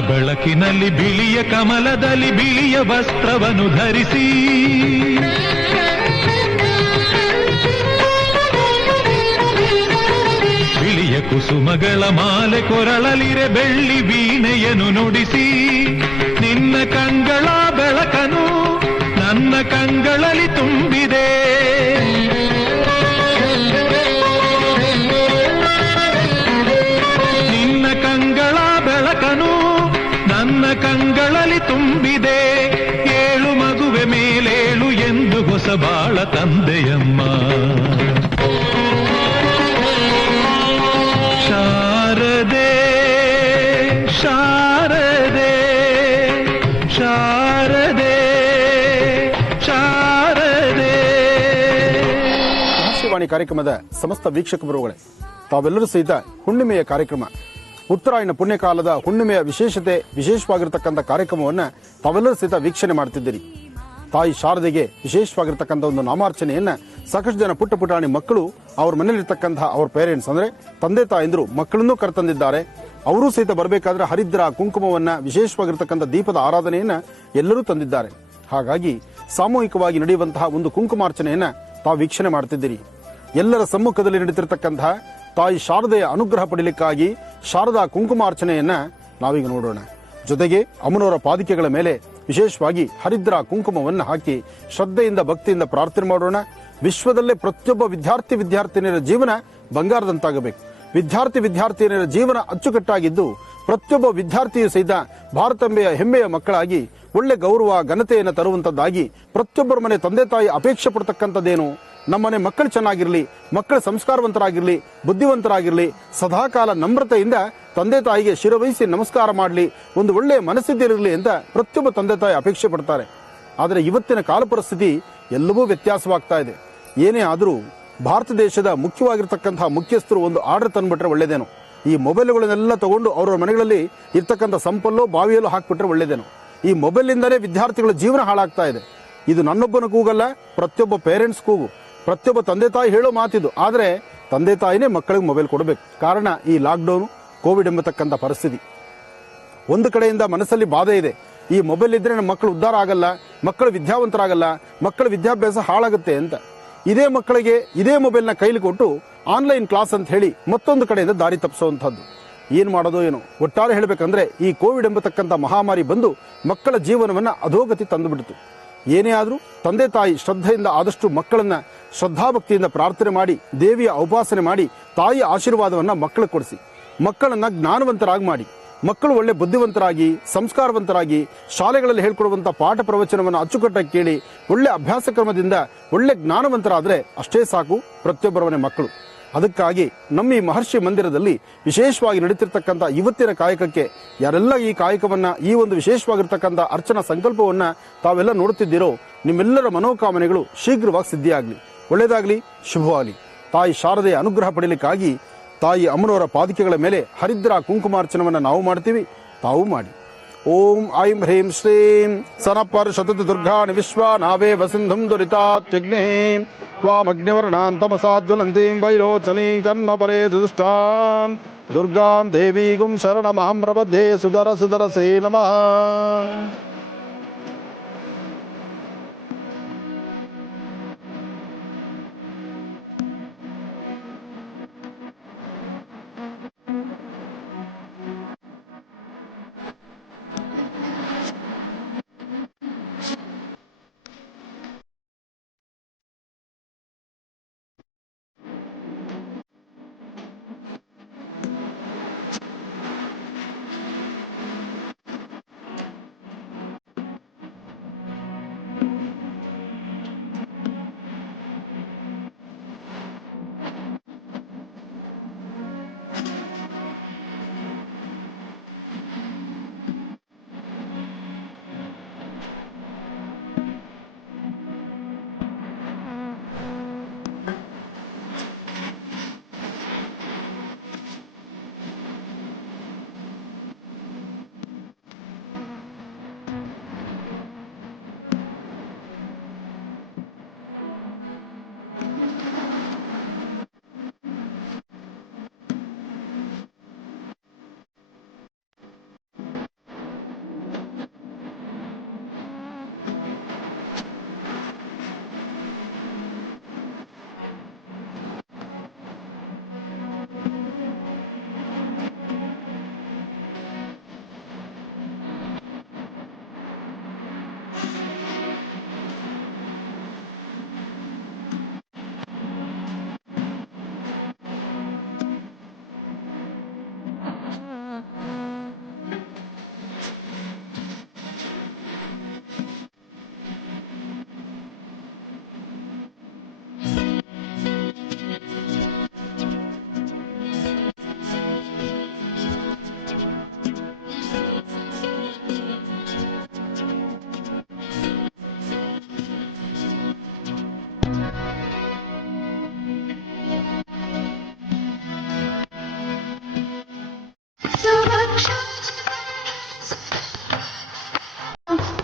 ಬೆಳಕಿನಲ್ಲಿ ಬಿಳಿಯ ಕಮಲದಲ್ಲಿ ಬಿಳಿಯ ವಸ್ತ್ರವನ್ನು ಧರಿಸಿ, ಬಿಳಿಯ ಕುಸುಮಗಳ ಮಾಲೆ ಕೊರಳಲಿರೆ ಬೆಳ್ಳಿ ವೀಣೆಯನ್ನು ನುಡಿಸಿ, ನಿನ್ನ ಕಂಗಳ ಬೆಳಕನು ನನ್ನ ಕಂಗಳಲ್ಲಿ ತುಂಬಿದೆ. ನಿನ್ನ ಕಂಗಳ ಬೆಳಕನು ನನ್ನ ಕಂಗಳಲ್ಲಿ ತುಂಬಿದೆ. ಏಳು ಮಗುವೆ ಮೇಲೇಳು ಎಂದು ಹೊಸ ಬಾಳ ತಂದೆಯಮ್ಮ. ಶಾರದೆ ಶಾರದೆ ಶಾರದೆ ಶಾರದೆ. ಮಹರ್ಷಿವಾಣಿ ಕಾರ್ಯಕ್ರಮದ ಸಮಸ್ತ ವೀಕ್ಷಕ ಬರುವಗಳೇ, ತಾವೆಲ್ಲರೂ ಸಹಿತ ಹುಣ್ಣಿಮೆಯ ಕಾರ್ಯಕ್ರಮ, ಉತ್ತರಾಯಣ ಪುಣ್ಯಕಾಲದ ಹುಣ್ಣಿಮೆಯ ವಿಶೇಷವಾಗಿರ್ತಕ್ಕಂಥ ಕಾರ್ಯಕ್ರಮವನ್ನು ತಾವೆಲ್ಲರೂ ಸಹಿತ ವೀಕ್ಷಣೆ ಮಾಡ್ತಿದ್ದೀರಿ. ತಾಯಿ ಶಾರದೆಗೆ ವಿಶೇಷವಾಗಿರ್ತಕ್ಕಂಥ ಒಂದು ನಾಮಾರ್ಚನೆಯನ್ನ ಸಾಕಷ್ಟು ಜನ ಪುಟ್ಟ ಪುಟಾಣಿ ಮಕ್ಕಳು ಅವ್ರ ಮನೆಯಲ್ಲಿರ್ತಕ್ಕಂತಹ ಅವ್ರ ಪೇರೆಂಟ್ಸ್ ಅಂದ್ರೆ ತಂದೆ ತಾಯಂದ್ರು ಮಕ್ಕಳನ್ನೂ ಕರೆತಂದಿದ್ದಾರೆ. ಅವರೂ ಸಹಿತ ಬರಬೇಕಾದ್ರೆ ಹರಿದ್ರ ಕುಂಕುಮವನ್ನ ವಿಶೇಷವಾಗಿರ್ತಕ್ಕಂಥ ದೀಪದ ಆರಾಧನೆಯನ್ನ ಎಲ್ಲರೂ ತಂದಿದ್ದಾರೆ. ಹಾಗಾಗಿ ಸಾಮೂಹಿಕವಾಗಿ ನಡೆಯುವಂತಹ ಒಂದು ಕುಂಕುಮಾರ್ಚನೆಯನ್ನ ತಾವು ವೀಕ್ಷಣೆ ಮಾಡ್ತಿದ್ದೀರಿ. ಎಲ್ಲರ ಸಮ್ಮುಖದಲ್ಲಿ ನಡೀತಿರ್ತಕ್ಕಂತಹ ತಾಯಿ ಶಾರದೆಯ ಅನುಗ್ರಹ ಪಡೆಯಲಿಕ್ಕಾಗಿ ಶಾರದಾ ಕುಂಕುಮಾರ್ಚನೆಯನ್ನ ನಾವೀಗ ನೋಡೋಣ. ಜೊತೆಗೆ ಅಮ್ಮನವರ ಪಾದಿಕೆಗಳ ಮೇಲೆ ವಿಶೇಷವಾಗಿ ಹರಿದ್ರ ಕುಂಕುಮವನ್ನ ಹಾಕಿ ಶ್ರದ್ಧೆಯಿಂದ ಭಕ್ತಿಯಿಂದ ಪ್ರಾರ್ಥನೆ ಮಾಡೋಣ. ವಿಶ್ವದಲ್ಲೇ ಪ್ರತಿಯೊಬ್ಬ ವಿದ್ಯಾರ್ಥಿನಿಯರ ಜೀವನ ಬಂಗಾರದಂತಾಗಬೇಕು. ವಿದ್ಯಾರ್ಥಿನಿಯರ ಜೀವನ ಅಚ್ಚುಕಟ್ಟಾಗಿದ್ದು ಪ್ರತಿಯೊಬ್ಬ ವಿದ್ಯಾರ್ಥಿಯು ಸಹಿತ ಭಾರತಾಂಬೆಯ ಹೆಮ್ಮೆಯ ಮಕ್ಕಳಾಗಿ ಒಳ್ಳೆ ಗೌರವ ಘನತೆಯನ್ನು ತರುವಂಥದ್ದಾಗಿ ಪ್ರತಿಯೊಬ್ಬರ ಮನೆ ತಂದೆ ತಾಯಿ ಅಪೇಕ್ಷೆ ಪಡ್ತಕ್ಕಂಥದ್ದೇನು, ನಮ್ಮನೆ ಮಕ್ಕಳು ಚೆನ್ನಾಗಿರಲಿ, ಮಕ್ಕಳು ಸಂಸ್ಕಾರವಂತರಾಗಿರಲಿ, ಬುದ್ಧಿವಂತರಾಗಿರಲಿ, ಸದಾಕಾಲ ನಮ್ರತೆಯಿಂದ ತಂದೆ ತಾಯಿಗೆ ಶಿರವಹಿಸಿ ನಮಸ್ಕಾರ ಮಾಡಲಿ, ಒಂದು ಒಳ್ಳೆಯ ಮನಸ್ಥಿತಿಯಿರಲಿ ಅಂತ ಪ್ರತಿಯೊಬ್ಬ ತಂದೆ ತಾಯಿ ಅಪೇಕ್ಷೆ ಪಡ್ತಾರೆ. ಆದರೆ ಇವತ್ತಿನ ಕಾಲ ಪರಿಸ್ಥಿತಿ ಎಲ್ಲವೂ ವ್ಯತ್ಯಾಸವಾಗ್ತಾ ಇದೆ. ಏನೇ ಆದರೂ ಭಾರತ ದೇಶದ ಮುಖ್ಯವಾಗಿರ್ತಕ್ಕಂತಹ ಮುಖ್ಯಸ್ಥರು ಒಂದು ಆರ್ಡರ್ ತಂದುಬಿಟ್ರೆ ಒಳ್ಳೆಯದೇನು. ಈ ಮೊಬೈಲ್ಗಳನ್ನೆಲ್ಲ ತಗೊಂಡು ಅವರ ಮನೆಗಳಲ್ಲಿ ಇರ್ತಕ್ಕಂಥ ಸಂಪಲ್ಲೋ ಬಾವಿಯಲ್ಲೋ ಹಾಕಿಬಿಟ್ರೆ ಒಳ್ಳೆಯದೇನು. ಈ ಮೊಬೈಲಿಂದಲೇ ವಿದ್ಯಾರ್ಥಿಗಳ ಜೀವನ ಹಾಳಾಗ್ತಾ ಇದೆ. ಇದು ನನ್ನೊಬ್ಬನ ಕೂಗಲ್ಲ, ಪ್ರತಿಯೊಬ್ಬ ಪೇರೆಂಟ್ಸ್ ಕೂಗು, ಪ್ರತಿಯೊಬ್ಬ ತಂದೆ ತಾಯಿ ಹೇಳೋ ಮಾತಿದು. ಆದರೆ ತಂದೆ ತಾಯಿನೇ ಮಕ್ಕಳಿಗೆ ಮೊಬೈಲ್ ಕೊಡಬೇಕು. ಕಾರಣ ಈ ಲಾಕ್ಡೌನು, ಕೋವಿಡ್ ಎಂಬತಕ್ಕಂಥ ಪರಿಸ್ಥಿತಿ. ಒಂದು ಕಡೆಯಿಂದ ಮನಸ್ಸಲ್ಲಿ ಬಾಧೆ ಇದೆ, ಈ ಮೊಬೈಲ್ ಇದ್ರೆ ನಮ್ಮ ಮಕ್ಕಳು ಉದ್ಧಾರ ಆಗಲ್ಲ, ಮಕ್ಕಳು ವಿದ್ಯಾವಂತರಾಗಲ್ಲ, ಮಕ್ಕಳ ವಿದ್ಯಾಭ್ಯಾಸ ಹಾಳಾಗುತ್ತೆ ಅಂತ. ಇದೇ ಮಕ್ಕಳಿಗೆ ಇದೇ ಮೊಬೈಲ್ನ ಕೈಲಿ ಕೊಟ್ಟು ಆನ್ಲೈನ್ ಕ್ಲಾಸ್ ಅಂತ ಹೇಳಿ ಮತ್ತೊಂದು ಕಡೆಯಿಂದ ದಾರಿ ತಪ್ಪಿಸುವಂಥದ್ದು. ಏನು ಮಾಡೋದೋ ಏನೋ. ಒಟ್ಟಾರೆ ಹೇಳಬೇಕಂದ್ರೆ ಈ ಕೋವಿಡ್ ಎಂಬತಕ್ಕಂಥ ಮಹಾಮಾರಿ ಬಂದು ಮಕ್ಕಳ ಜೀವನವನ್ನು ಅಧೋಗತಿ ತಂದುಬಿಡ್ತು. ಏನೇ ಆದರೂ ತಂದೆ ತಾಯಿ ಶ್ರದ್ಧೆಯಿಂದ ಆದಷ್ಟು ಮಕ್ಕಳನ್ನ ಶ್ರದ್ಧಾಭಕ್ತಿಯಿಂದ ಪ್ರಾರ್ಥನೆ ಮಾಡಿ, ದೇವಿಯ ಉಪಾಸನೆ ಮಾಡಿ, ತಾಯಿಯ ಆಶೀರ್ವಾದವನ್ನು ಮಕ್ಕಳಿಗೆ ಕೊಡಿಸಿ, ಮಕ್ಕಳನ್ನ ಜ್ಞಾನವಂತರಾಗಿ ಮಾಡಿ, ಮಕ್ಕಳು ಒಳ್ಳೆ ಬುದ್ಧಿವಂತರಾಗಿ ಸಂಸ್ಕಾರವಂತರಾಗಿ ಶಾಲೆಗಳಲ್ಲಿ ಹೇಳ್ಕೊಡುವಂಥ ಪಾಠ ಪ್ರವಚನವನ್ನು ಅಚ್ಚುಕಟ್ಟಾಗಿ ಕೇಳಿ ಒಳ್ಳೆ ಅಭ್ಯಾಸ ಕ್ರಮದಿಂದ ಒಳ್ಳೆ ಜ್ಞಾನವಂತರಾದರೆ ಅಷ್ಟೇ ಸಾಕು ಪ್ರತಿಯೊಬ್ಬರ ಮನೆ ಮಕ್ಕಳು. ಅದಕ್ಕಾಗಿ ನಮ್ಮ ಈ ಮಹರ್ಷಿ ಮಂದಿರದಲ್ಲಿ ವಿಶೇಷವಾಗಿ ನಡೀತಿರ್ತಕ್ಕಂಥ ಇವತ್ತಿನ ಕಾಯಕಕ್ಕೆ ಯಾರೆಲ್ಲ ಈ ಕಾಯಕವನ್ನ, ಈ ಒಂದು ವಿಶೇಷವಾಗಿರ್ತಕ್ಕಂಥ ಅರ್ಚನಾ ಸಂಕಲ್ಪವನ್ನ ತಾವೆಲ್ಲ ನೋಡುತ್ತಿದ್ದೀರೋ, ನಿಮ್ಮೆಲ್ಲರ ಮನೋಕಾಮನೆಗಳು ಶೀಘ್ರವಾಗಿ ಸಿದ್ಧಿಯಾಗಲಿ, ಒಳ್ಳೆಯದಾಗಲಿ, ಶುಭವಾಗಲಿ. ತಾಯಿ ಶಾರದೆಯ ಅನುಗ್ರಹ ಪಡೆಯಲಿಕ್ಕಾಗಿ ತಾಯಿ ಅಮ್ಮನವರ ಪಾದಿಕೆಗಳ ಮೇಲೆ ಹರಿದ್ರ ಕುಂಕುಮಾರ್ಚನವನ್ನು ನಾವು ಮಾಡ್ತೀವಿ, ತಾವು ಮಾಡಿ. ಓಂ ಐಂ ಹ್ರೀಂ ಶ್ರೀಂ ಸನಪರ್ ಶತತ ದುರ್ಗಾಣಿ ವಿಶ್ವ ನಾವೇ ವಸಿಂಧುಂ ದುರಿತಾತ್ಯಗ್ನೇ ವಾಮಗ್ನಿವರ್ಣಾಂ ತಮಸಾಜ್ವಲಂತೀಂ ವೈರೋಚನೀಂ ಕರ್ಮಪರೇ ದುಷ್ಟಾಂ ದುರ್ಗಾಂ ದೇವೀಗುಂ ಶರಣಮಹಂ ಪ್ರಪದ್ಯೆ ಸುಧರ ಸುಧರಸೇ ನಮಃ.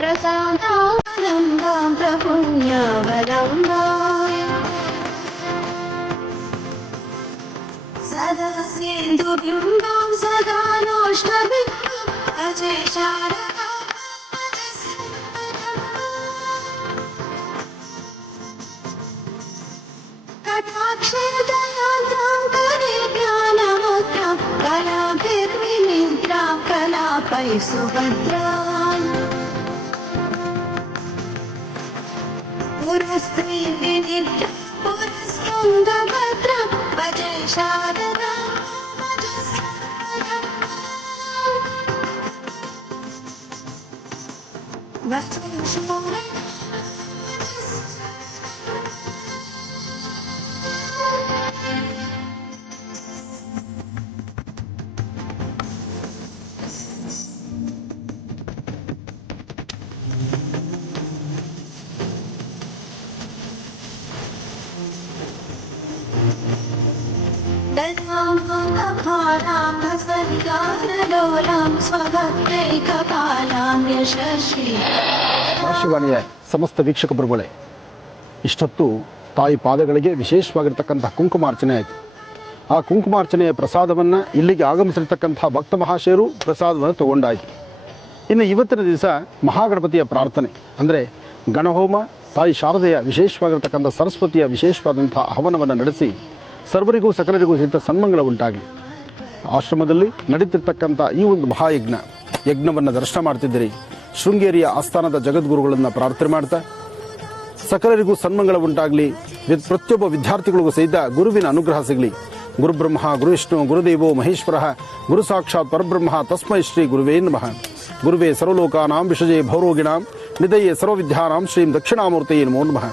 प्रसादावलम्बां प्रपुण्यवलम्बां सदा सेन्दुबिम्बां सदा नोष्टबिम्बां अजय शारदा कटाक्षरदयाद्रां करिज्ञानमुद्रां कलाभिर्विनिद्रां कलापै सुभद्रां पुरस्त्री विनिद्रां पुरस्कन्दभद्रां अजय शारदा ಆಕಾಶವಾಣಿಯ ಸಮಸ್ತ ವೀಕ್ಷಕ ಪ್ರಭುಗಳೇ, ಇಷ್ಟೊತ್ತು ತಾಯಿ ಪಾದಗಳಿಗೆ ವಿಶೇಷವಾಗಿರ್ತಕ್ಕಂಥ ಕುಂಕುಮಾರ್ಚನೆ ಆಯಿತು. ಆ ಕುಂಕುಮಾರ್ಚನೆಯ ಪ್ರಸಾದವನ್ನು ಇಲ್ಲಿಗೆ ಆಗಮಿಸಿರ್ತಕ್ಕಂಥ ಭಕ್ತ ಮಹಾಶಯರು ಪ್ರಸಾದವನ್ನು ತಗೊಂಡಾಯಿತು. ಇನ್ನು ಇವತ್ತಿನ ದಿವಸ ಮಹಾಗಣಪತಿಯ ಪ್ರಾರ್ಥನೆ ಅಂದರೆ ಗಣಹೋಮ, ತಾಯಿ ಶಾರದೆಯ ವಿಶೇಷವಾಗಿರ್ತಕ್ಕಂಥ ಸರಸ್ವತಿಯ ವಿಶೇಷವಾದಂಥ ಹವನವನ್ನು ನಡೆಸಿ ಸರ್ವರಿಗೂ ಸಕಲರಿಗೂ ಸಹಿತ ಸನ್ಮಂಗಳ ಉಂಟಾಗಲಿ. ಆಶ್ರಮದಲ್ಲಿ ನಡೀತಿರ್ತಕ್ಕಂಥ ಈ ಒಂದು ಯಜ್ಞವನ್ನು ದರ್ಶನ ಮಾಡ್ತಿದ್ದೀರಿ. ಶೃಂಗೇರಿಯ ಆಸ್ಥಾನದ ಜಗದ್ಗುರುಗಳನ್ನು ಪ್ರಾರ್ಥನೆ ಮಾಡ್ತಾ ಸಕಲರಿಗೂ ಸನ್ಮಂಗಳ ಉಂಟಾಗಲಿ. ಪ್ರತಿಯೊಬ್ಬ ವಿದ್ಯಾರ್ಥಿಗಳಿಗೂ ಸಹಿತ ಗುರುವಿನ ಅನುಗ್ರಹ ಸಿಗಲಿ. ಗುರುಬ್ರಹ್ಮ ಗುರುವಿಷ್ಣು ಗುರುದೇವೋ ಮಹೇಶ್ವರ ಗುರು ಸಾಕ್ಷಾತ್ ಪರಬ್ರಹ್ಮ ತಸ್ಮೈ ಶ್ರೀ ಗುರುವೇ ನಮಃ. ಗುರುವೇ ಸರ್ವಲೋಕಾನಾಂ ವಿಷಜೇ ಭೌರೋಗಿಣಾಂ ನಿಧಯೇ ಸರ್ವವಿದ್ಯಾನಾಂ ಶ್ರೀಂ ದಕ್ಷಿಣಾಮೂರ್ತಯೇ ನಮೋ ನಮಃ.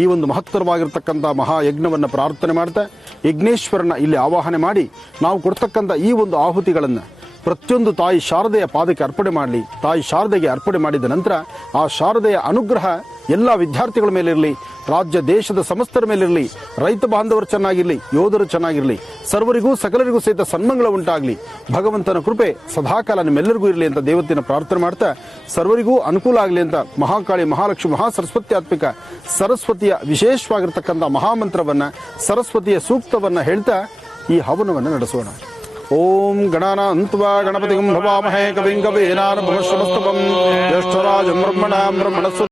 ಈ ಒಂದು ಮಹತ್ತರವಾಗಿರ್ತಕ್ಕಂಥ ಮಹಾಯಜ್ಞವನ್ನು ಪ್ರಾರ್ಥನೆ ಮಾಡ್ತಾ ಯಜ್ಞೇಶ್ವರನ ಇಲ್ಲಿ ಆವಾಹನೆ ಮಾಡಿ ನಾವು ಕೊಡ್ತಕ್ಕಂಥ ಈ ಒಂದು ಆಹುತಿಗಳನ್ನು ಪ್ರತಿಯೊಂದು ತಾಯಿ ಶಾರದೆಯ ಪಾದಕ್ಕೆ ಅರ್ಪಣೆ ಮಾಡಲಿ. ತಾಯಿ ಶಾರದೆಗೆ ಅರ್ಪಣೆ ಮಾಡಿದ ನಂತರ ಆ ಶಾರದೆಯ ಅನುಗ್ರಹ ಎಲ್ಲ ವಿದ್ಯಾರ್ಥಿಗಳ ಮೇಲಿರಲಿ, ರಾಜ್ಯ ದೇಶದ ಸಮಸ್ತರ ಮೇಲಿರಲಿ, ರೈತ ಬಾಂಧವರು ಚೆನ್ನಾಗಿರಲಿ, ಯೋಧರು ಚೆನ್ನಾಗಿರಲಿ, ಸರ್ವರಿಗೂ ಸಕಲರಿಗೂ ಸಹಿತ ಸನ್ಮಂಗಳ ಉಂಟಾಗಲಿ. ಭಗವಂತನ ಕೃಪೆ ಸದಾಕಾಲ ನಿಮ್ಮೆಲ್ಲರಿಗೂ ಇರಲಿ ಅಂತ ದೇವತೆಯನ್ನು ಪ್ರಾರ್ಥನೆ ಮಾಡ್ತಾ ಸರ್ವರಿಗೂ ಅನುಕೂಲ ಆಗಲಿ ಅಂತ ಮಹಾಕಾಳಿ, ಮಹಾಲಕ್ಷ್ಮಿ, ಮಹಾಸರಸ್ವತ್ಯಾತ್ಮಿಕ ಸರಸ್ವತಿಯ ವಿಶೇಷವಾಗಿರ್ತಕ್ಕಂಥ ಮಹಾಮಂತ್ರವನ್ನು, ಸರಸ್ವತಿಯ ಸೂಕ್ತವನ್ನು ಹೇಳ್ತಾ ಈ ಹವನವನ್ನು ನಡೆಸೋಣ. ಓಂ ಗಣಾನಾನ್ತ್ವಾ ಗಣಪತಿಂ ಭವಾಮಹೇ ಕವಿಂ ಕವೀನಾನುಪಮಶ್ರವಸ್ತವಂ ಜ್ಯೇಷ್ಠರಾಜಂ ಬ್ರಹ್ಮಣಾಂ ಬ್ರಹ್ಮಣಸ್ಪತಿ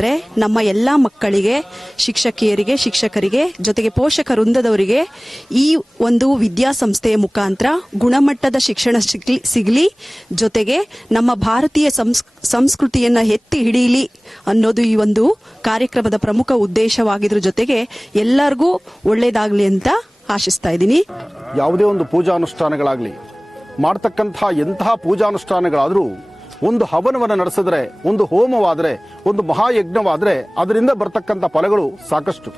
ಜಾತ್ರೆ ನಮ್ಮ ಎಲ್ಲ ಮಕ್ಕಳಿಗೆ, ಶಿಕ್ಷಕರಿಗೆ, ಜೊತೆಗೆ ಪೋಷಕ ವೃಂದದವರಿಗೆ ಈ ಒಂದು ವಿದ್ಯಾಸಂಸ್ಥೆಯ ಮುಖಾಂತರ ಗುಣಮಟ್ಟದ ಶಿಕ್ಷಣ ಸಿಗಲಿ, ಜೊತೆಗೆ ನಮ್ಮ ಭಾರತೀಯ ಸಂಸ್ಕೃತಿಯನ್ನ ಎತ್ತಿ ಹಿಡಿಯಲಿ ಅನ್ನೋದು ಈ ಒಂದು ಕಾರ್ಯಕ್ರಮದ ಪ್ರಮುಖ ಉದ್ದೇಶವಾಗಿದ್ರ ಜೊತೆಗೆ ಎಲ್ಲರಿಗೂ ಒಳ್ಳೇದಾಗ್ಲಿ ಅಂತ ಆಶಿಸ್ತಾ ಇದ್ದೀನಿ. ಯಾವುದೇ ಒಂದು ಪೂಜಾನುಷ್ಠಾನಗಳಾಗಲಿ, ಮಾಡ್ತಕ್ಕಂತಹ ಎಂತಹ ಪೂಜಾನುಷ್ಠಾನಗಳಾದರೂ ಒಂದು ಹವನವನ್ನು ನಡೆಸಿದ್ರೆ, ಒಂದು ಹೋಮವಾದರೆ, ಒಂದು ಮಹಾಯಜ್ಞವಾದರೆ ಅದರಿಂದ ಬರ್ತಕ್ಕಂಥ ಫಲಗಳು ಸಾಕಷ್ಟು.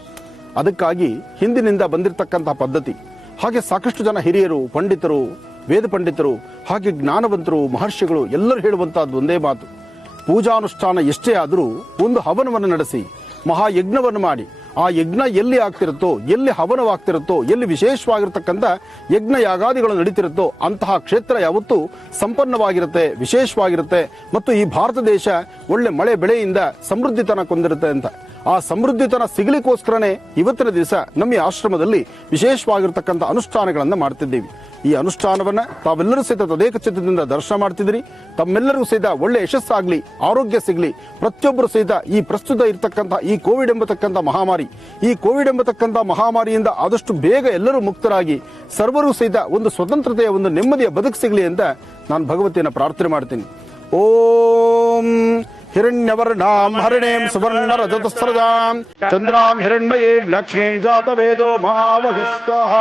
ಅದಕ್ಕಾಗಿ ಹಿಂದಿನಿಂದ ಬಂದಿರತಕ್ಕಂತಹ ಪದ್ಧತಿ. ಹಾಗೆ ಸಾಕಷ್ಟು ಜನ ಹಿರಿಯರು, ಪಂಡಿತರು, ವೇದ ಪಂಡಿತರು, ಹಾಗೆ ಜ್ಞಾನವಂತರು, ಮಹರ್ಷಿಗಳು ಎಲ್ಲರೂ ಹೇಳುವಂತಹದ್ದು ಒಂದೇ ಮಾತು: ಪೂಜಾನುಷ್ಠಾನ ಎಷ್ಟೇ ಆದರೂ ಒಂದು ಹವನವನ್ನು ನಡೆಸಿ, ಮಹಾಯಜ್ಞವನ್ನು ಮಾಡಿ, ಆ ಯಜ್ಞ ಎಲ್ಲಿ ಆಗ್ತಿರುತ್ತೋ, ಎಲ್ಲಿ ಹವನವಾಗ್ತಿರುತ್ತೋ, ಎಲ್ಲಿ ವಿಶೇಷವಾಗಿರ್ತಕ್ಕಂಥ ಯಜ್ಞ ಯಾಗಾದಿಗಳು ನಡೀತಿರುತ್ತೋ ಅಂತಹ ಕ್ಷೇತ್ರ ಯಾವತ್ತೂ ಸಂಪನ್ನವಾಗಿರುತ್ತೆ, ವಿಶೇಷವಾಗಿರುತ್ತೆ. ಮತ್ತು ಈ ಭಾರತ ದೇಶ ಒಳ್ಳೆ ಮಳೆ ಬೆಳೆಯಿಂದ ಸಮೃದ್ಧಿತನ ಕೊಂದಿರುತ್ತೆ ಅಂತ. ಆ ಸಮೃದ್ಧಿತನ ಸಿಗಲಿಕ್ಕೋಸ್ಕರನೇ ಇವತ್ತಿನ ದಿವಸ ನಮ್ಮ ಈ ಆಶ್ರಮದಲ್ಲಿ ವಿಶೇಷವಾಗಿರ್ತಕ್ಕಂಥ ಅನುಷ್ಠಾನಗಳನ್ನು ಮಾಡ್ತಿದ್ದೀವಿ. ಈ ಅನುಷ್ಠಾನವನ್ನ ತಾವೆಲ್ಲರೂ ಸಹಿತ ತದೇಕ ಚಿತ್ತದಿಂದ ದರ್ಶನ ಮಾಡ್ತಿದ್ದೀರಿ. ತಮ್ಮೆಲ್ಲರಿಗೂ ಸಹಿತ ಒಳ್ಳೆ ಯಶಸ್ಸಾಗ್ಲಿ, ಆರೋಗ್ಯ ಸಿಗಲಿ. ಪ್ರತಿಯೊಬ್ಬರು ಸಹಿತ ಈ ಪ್ರಸ್ತುತ ಇರತಕ್ಕಂಥ ಈ ಕೋವಿಡ್ ಎಂಬತಕ್ಕಂಥ ಮಹಾಮಾರಿ, ಈ ಕೋವಿಡ್ ಎಂಬತಕ್ಕಂಥ ಮಹಾಮಾರಿಯಿಂದ ಆದಷ್ಟು ಬೇಗ ಎಲ್ಲರೂ ಮುಕ್ತರಾಗಿ ಸರ್ವರೂ ಸಹಿತ ಒಂದು ಸ್ವತಂತ್ರತೆಯ, ಒಂದು ನೆಮ್ಮದಿಯ ಬದುಕು ಸಿಗಲಿ ಅಂತ ನಾನು ಭಗವತಿಯನ್ನು ಪ್ರಾರ್ಥನೆ ಮಾಡ್ತೀನಿ. ಓಂ ಹಿರಣ್ಯವರ್ಣಾಂ ಹರಿಣೇಂ ಸುವರ್ಣ ರಜತಸ್ರಜಾಂ ಚಂದ್ರಾಂ ಹಿರಣ್ಮಯೇ Lakshmi ಜಾತವೇದೋ ಮಹಾವಹಿಸ್ತಃ.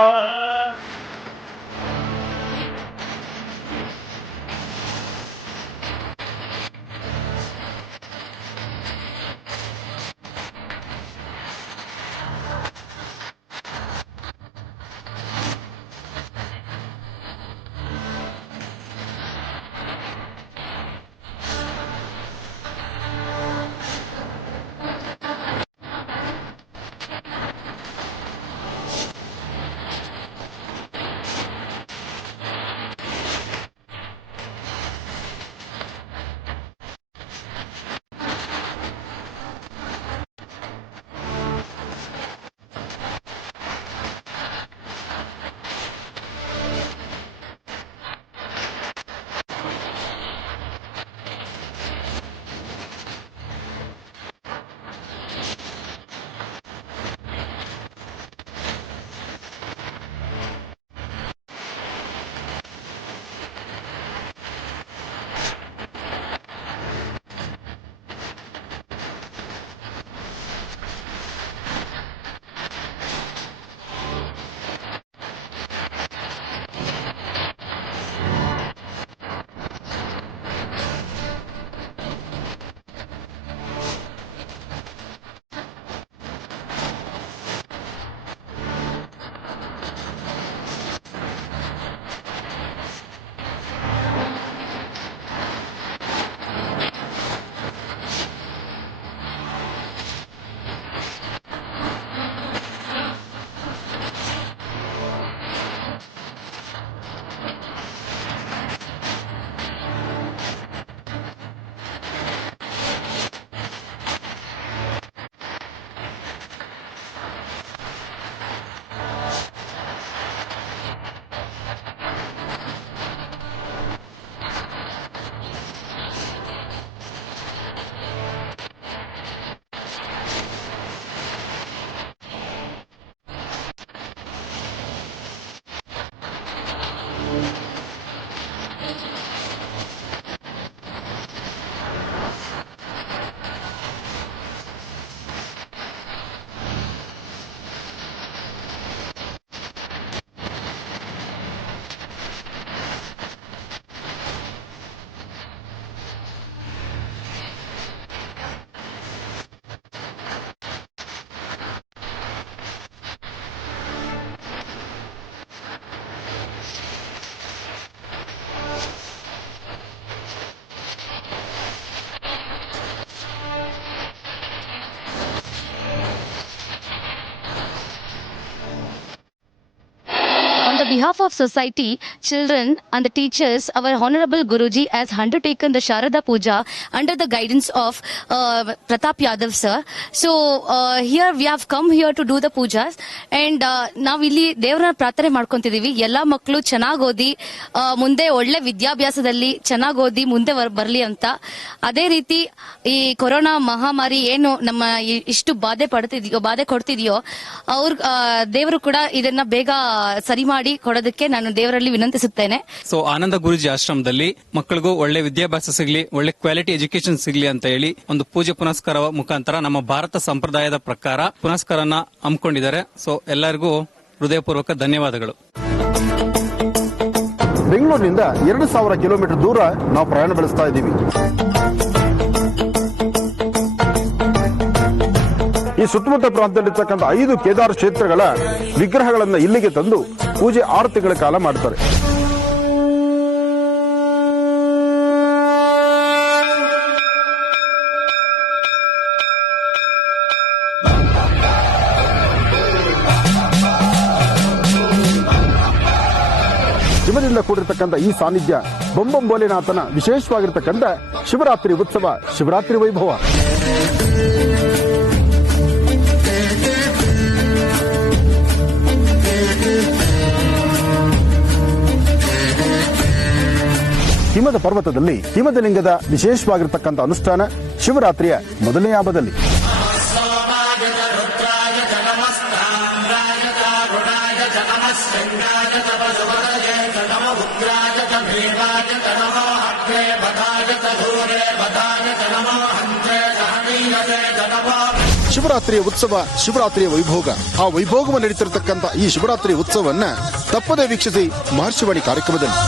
behalf of society, children and the teachers, our Honorable Guruji has undertaken the Sharada Puja under the guidance of Pratap Yadav sir. So here we have come here to do the pujas and ನಾವು ಇಲ್ಲಿ ದೇವರನ್ನ ಪ್ರಾರ್ಥನೆ ಮಾಡ್ಕೊಂತಿದೀವಿ. ಎಲ್ಲಾ ಮಕ್ಕಳು ಚೆನ್ನಾಗಿ ಓದಿ ಮುಂದೆ ಒಳ್ಳೆ ವಿದ್ಯಾಭ್ಯಾಸದಲ್ಲಿ ಚೆನ್ನಾಗಿ ಓದಿ ಮುಂದೆ ಬರ್ಲಿ ಅಂತ. ಅದೇ ರೀತಿ ಈ ಕೊರೋನಾ ಮಹಾಮಾರಿ ಏನು ನಮ್ಮ ಇಷ್ಟು ಬಾಧೆ ಕೊಡ್ತಿದೆಯೋ ಅವ್ರ ದೇವರು ಕೂಡ ಇದನ್ನ ಬೇಗ ಸರಿ ಮಾಡಿ ಕೊಡೋದಕ್ಕೆ ನಾನು ದೇವರಲ್ಲಿ ವಿನಂತಿಸುತ್ತೇನೆ. ಸೊ ಆನಂದ ಗುರುಜಿ ಆಶ್ರಮದಲ್ಲಿ ಮಕ್ಕಳಿಗೂ ಒಳ್ಳೆ ವಿದ್ಯಾಭ್ಯಾಸ ಸಿಗ್ಲಿ, ಒಳ್ಳೆ ಕ್ವಾಲಿಟಿ ಎಜುಕೇಶನ್ ಸಿಗ್ಲಿ ಅಂತ ಹೇಳಿ ಒಂದು ಪೂಜೆ ಪುನಸ್ಕಾರ ಮುಖಾಂತರ ನಮ್ಮ ಭಾರತ ಸಂಪ್ರದಾಯದ ಪ್ರಕಾರ ಪುನಸ್ಕಾರನ ಹಮ್ಮಿಕೊಂಡಿದ್ದಾರೆ. ಸೊ ಎಲ್ಲರಿಗೂ ಹೃದಯಪೂರ್ವಕ ಧನ್ಯವಾದಗಳು. ಬೆಂಗಳೂರಿನಿಂದ 2000 ಕಿಲೋಮೀಟರ್ ದೂರ ನಾವು ಪ್ರಯಾಣ ಬೆಳೆಸ್ತಾ ಇದ್ದೀವಿ. ಈ ಸುತ್ತಮುತ್ತ ಪ್ರಾಂತ್ಯದಲ್ಲಿರ್ತಕ್ಕಂಥ 5 ಕೇದಾರ ಕ್ಷೇತ್ರಗಳ ವಿಗ್ರಹಗಳನ್ನು ಇಲ್ಲಿಗೆ ತಂದು ಪೂಜೆ 6 ತಿಂಗಳ ಕಾಲ ಮಾಡ್ತಾರೆ. ಶಿವದಿಂದ ಕೂಡಿರ್ತಕ್ಕಂಥ ಈ ಸಾನ್ನಿಧ್ಯ ಬೊಂಬೊಂಬೋಲೆನಾಥನ ವಿಶೇಷವಾಗಿರ್ತಕ್ಕಂಥ ಶಿವರಾತ್ರಿ ಉತ್ಸವ, ಶಿವರಾತ್ರಿ ವೈಭವ. ಹಿಮದ ಪರ್ವತದಲ್ಲಿ ಹಿಮದ ಲಿಂಗದ ವಿಶೇಷವಾಗಿರ್ತಕ್ಕಂಥ ಅನುಷ್ಠಾನ ಶಿವರಾತ್ರಿಯ ಮೊದಲನೇ ಹಬ್ಬದಲ್ಲಿ. ಶಿವರಾತ್ರಿಯ ಉತ್ಸವ, ಶಿವರಾತ್ರಿಯ ವೈಭೋಗ. ಆ ವೈಭೋಗವನ್ನು ನಡೀತಿರತಕ್ಕಂಥ ಈ ಶಿವರಾತ್ರಿ ಉತ್ಸವವನ್ನ ತಪ್ಪದೇ ವೀಕ್ಷಿಸಿ ಮಹರ್ಷಿವಾಣಿ ಕಾರ್ಯಕ್ರಮದಲ್ಲಿ.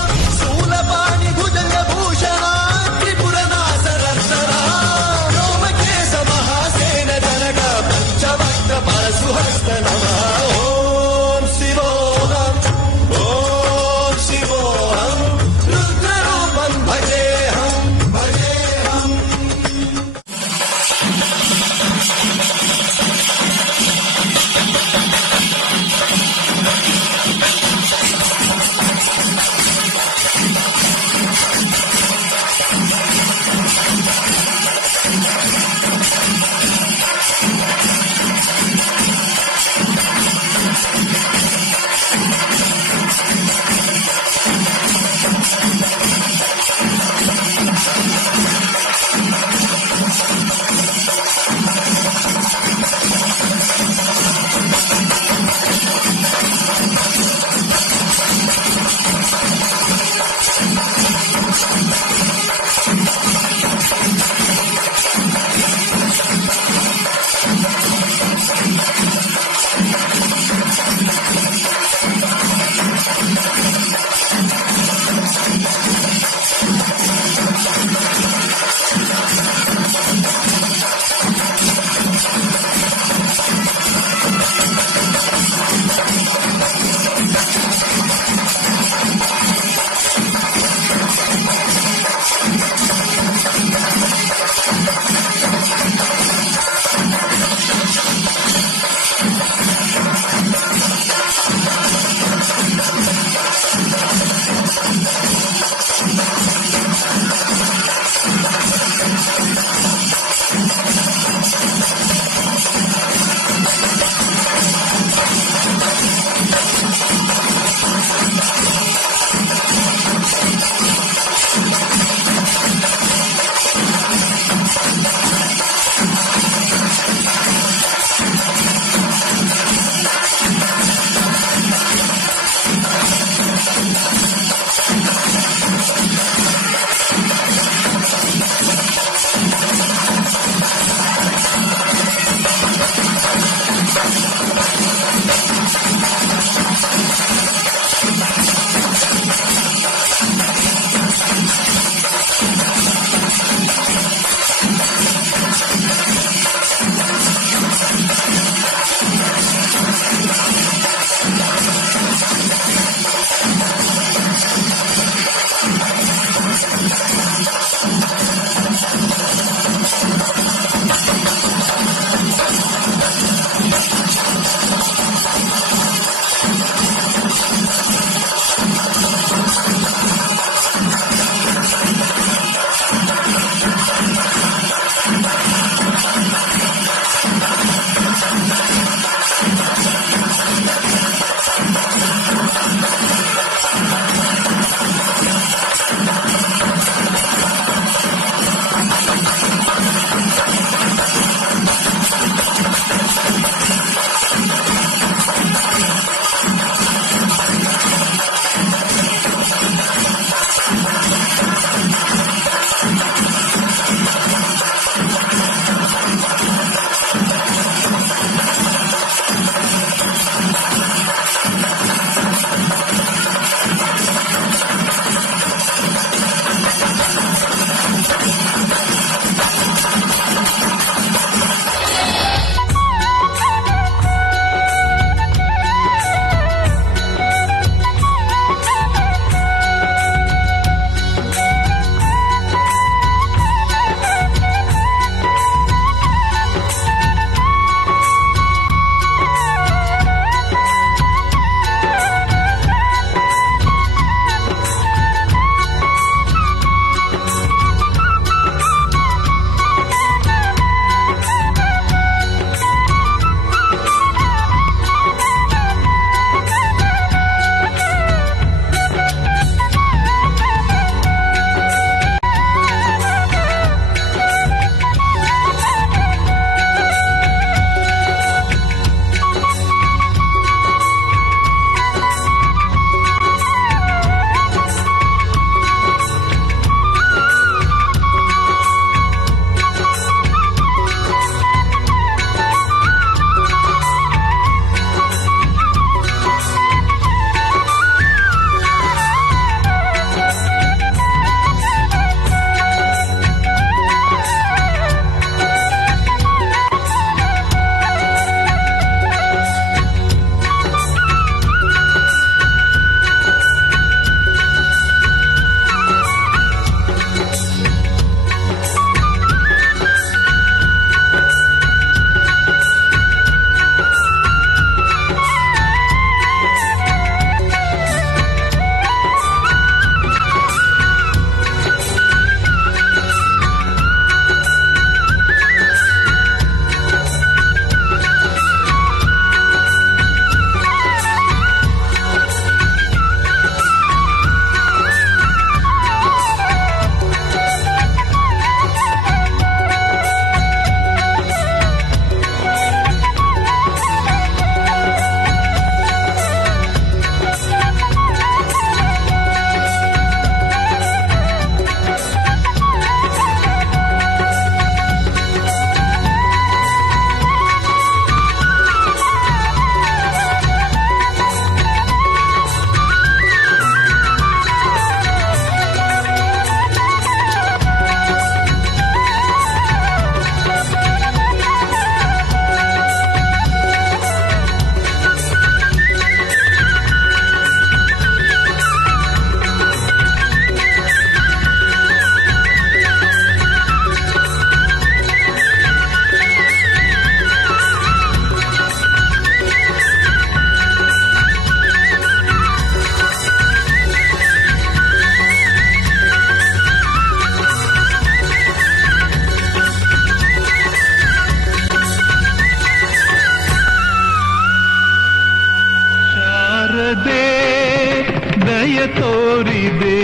ತೋರಿದೆ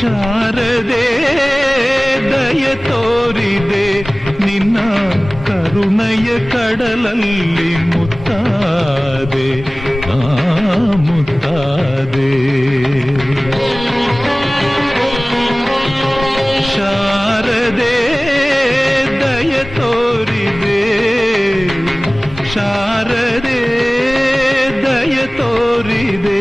ಶಾರದೆ ದಯ ತೋರಿದೆ ನಿನ್ನ ಕರುಣೆಯ ಕಡಲಲ್ಲಿ ಮುತ್ತಾದೆ ಮುತ್ತಾದೆ ಶಾರದೆ ದಯ ತೋರಿದೆ ಶಾರದೆ ದಯ ತೋರಿದೆ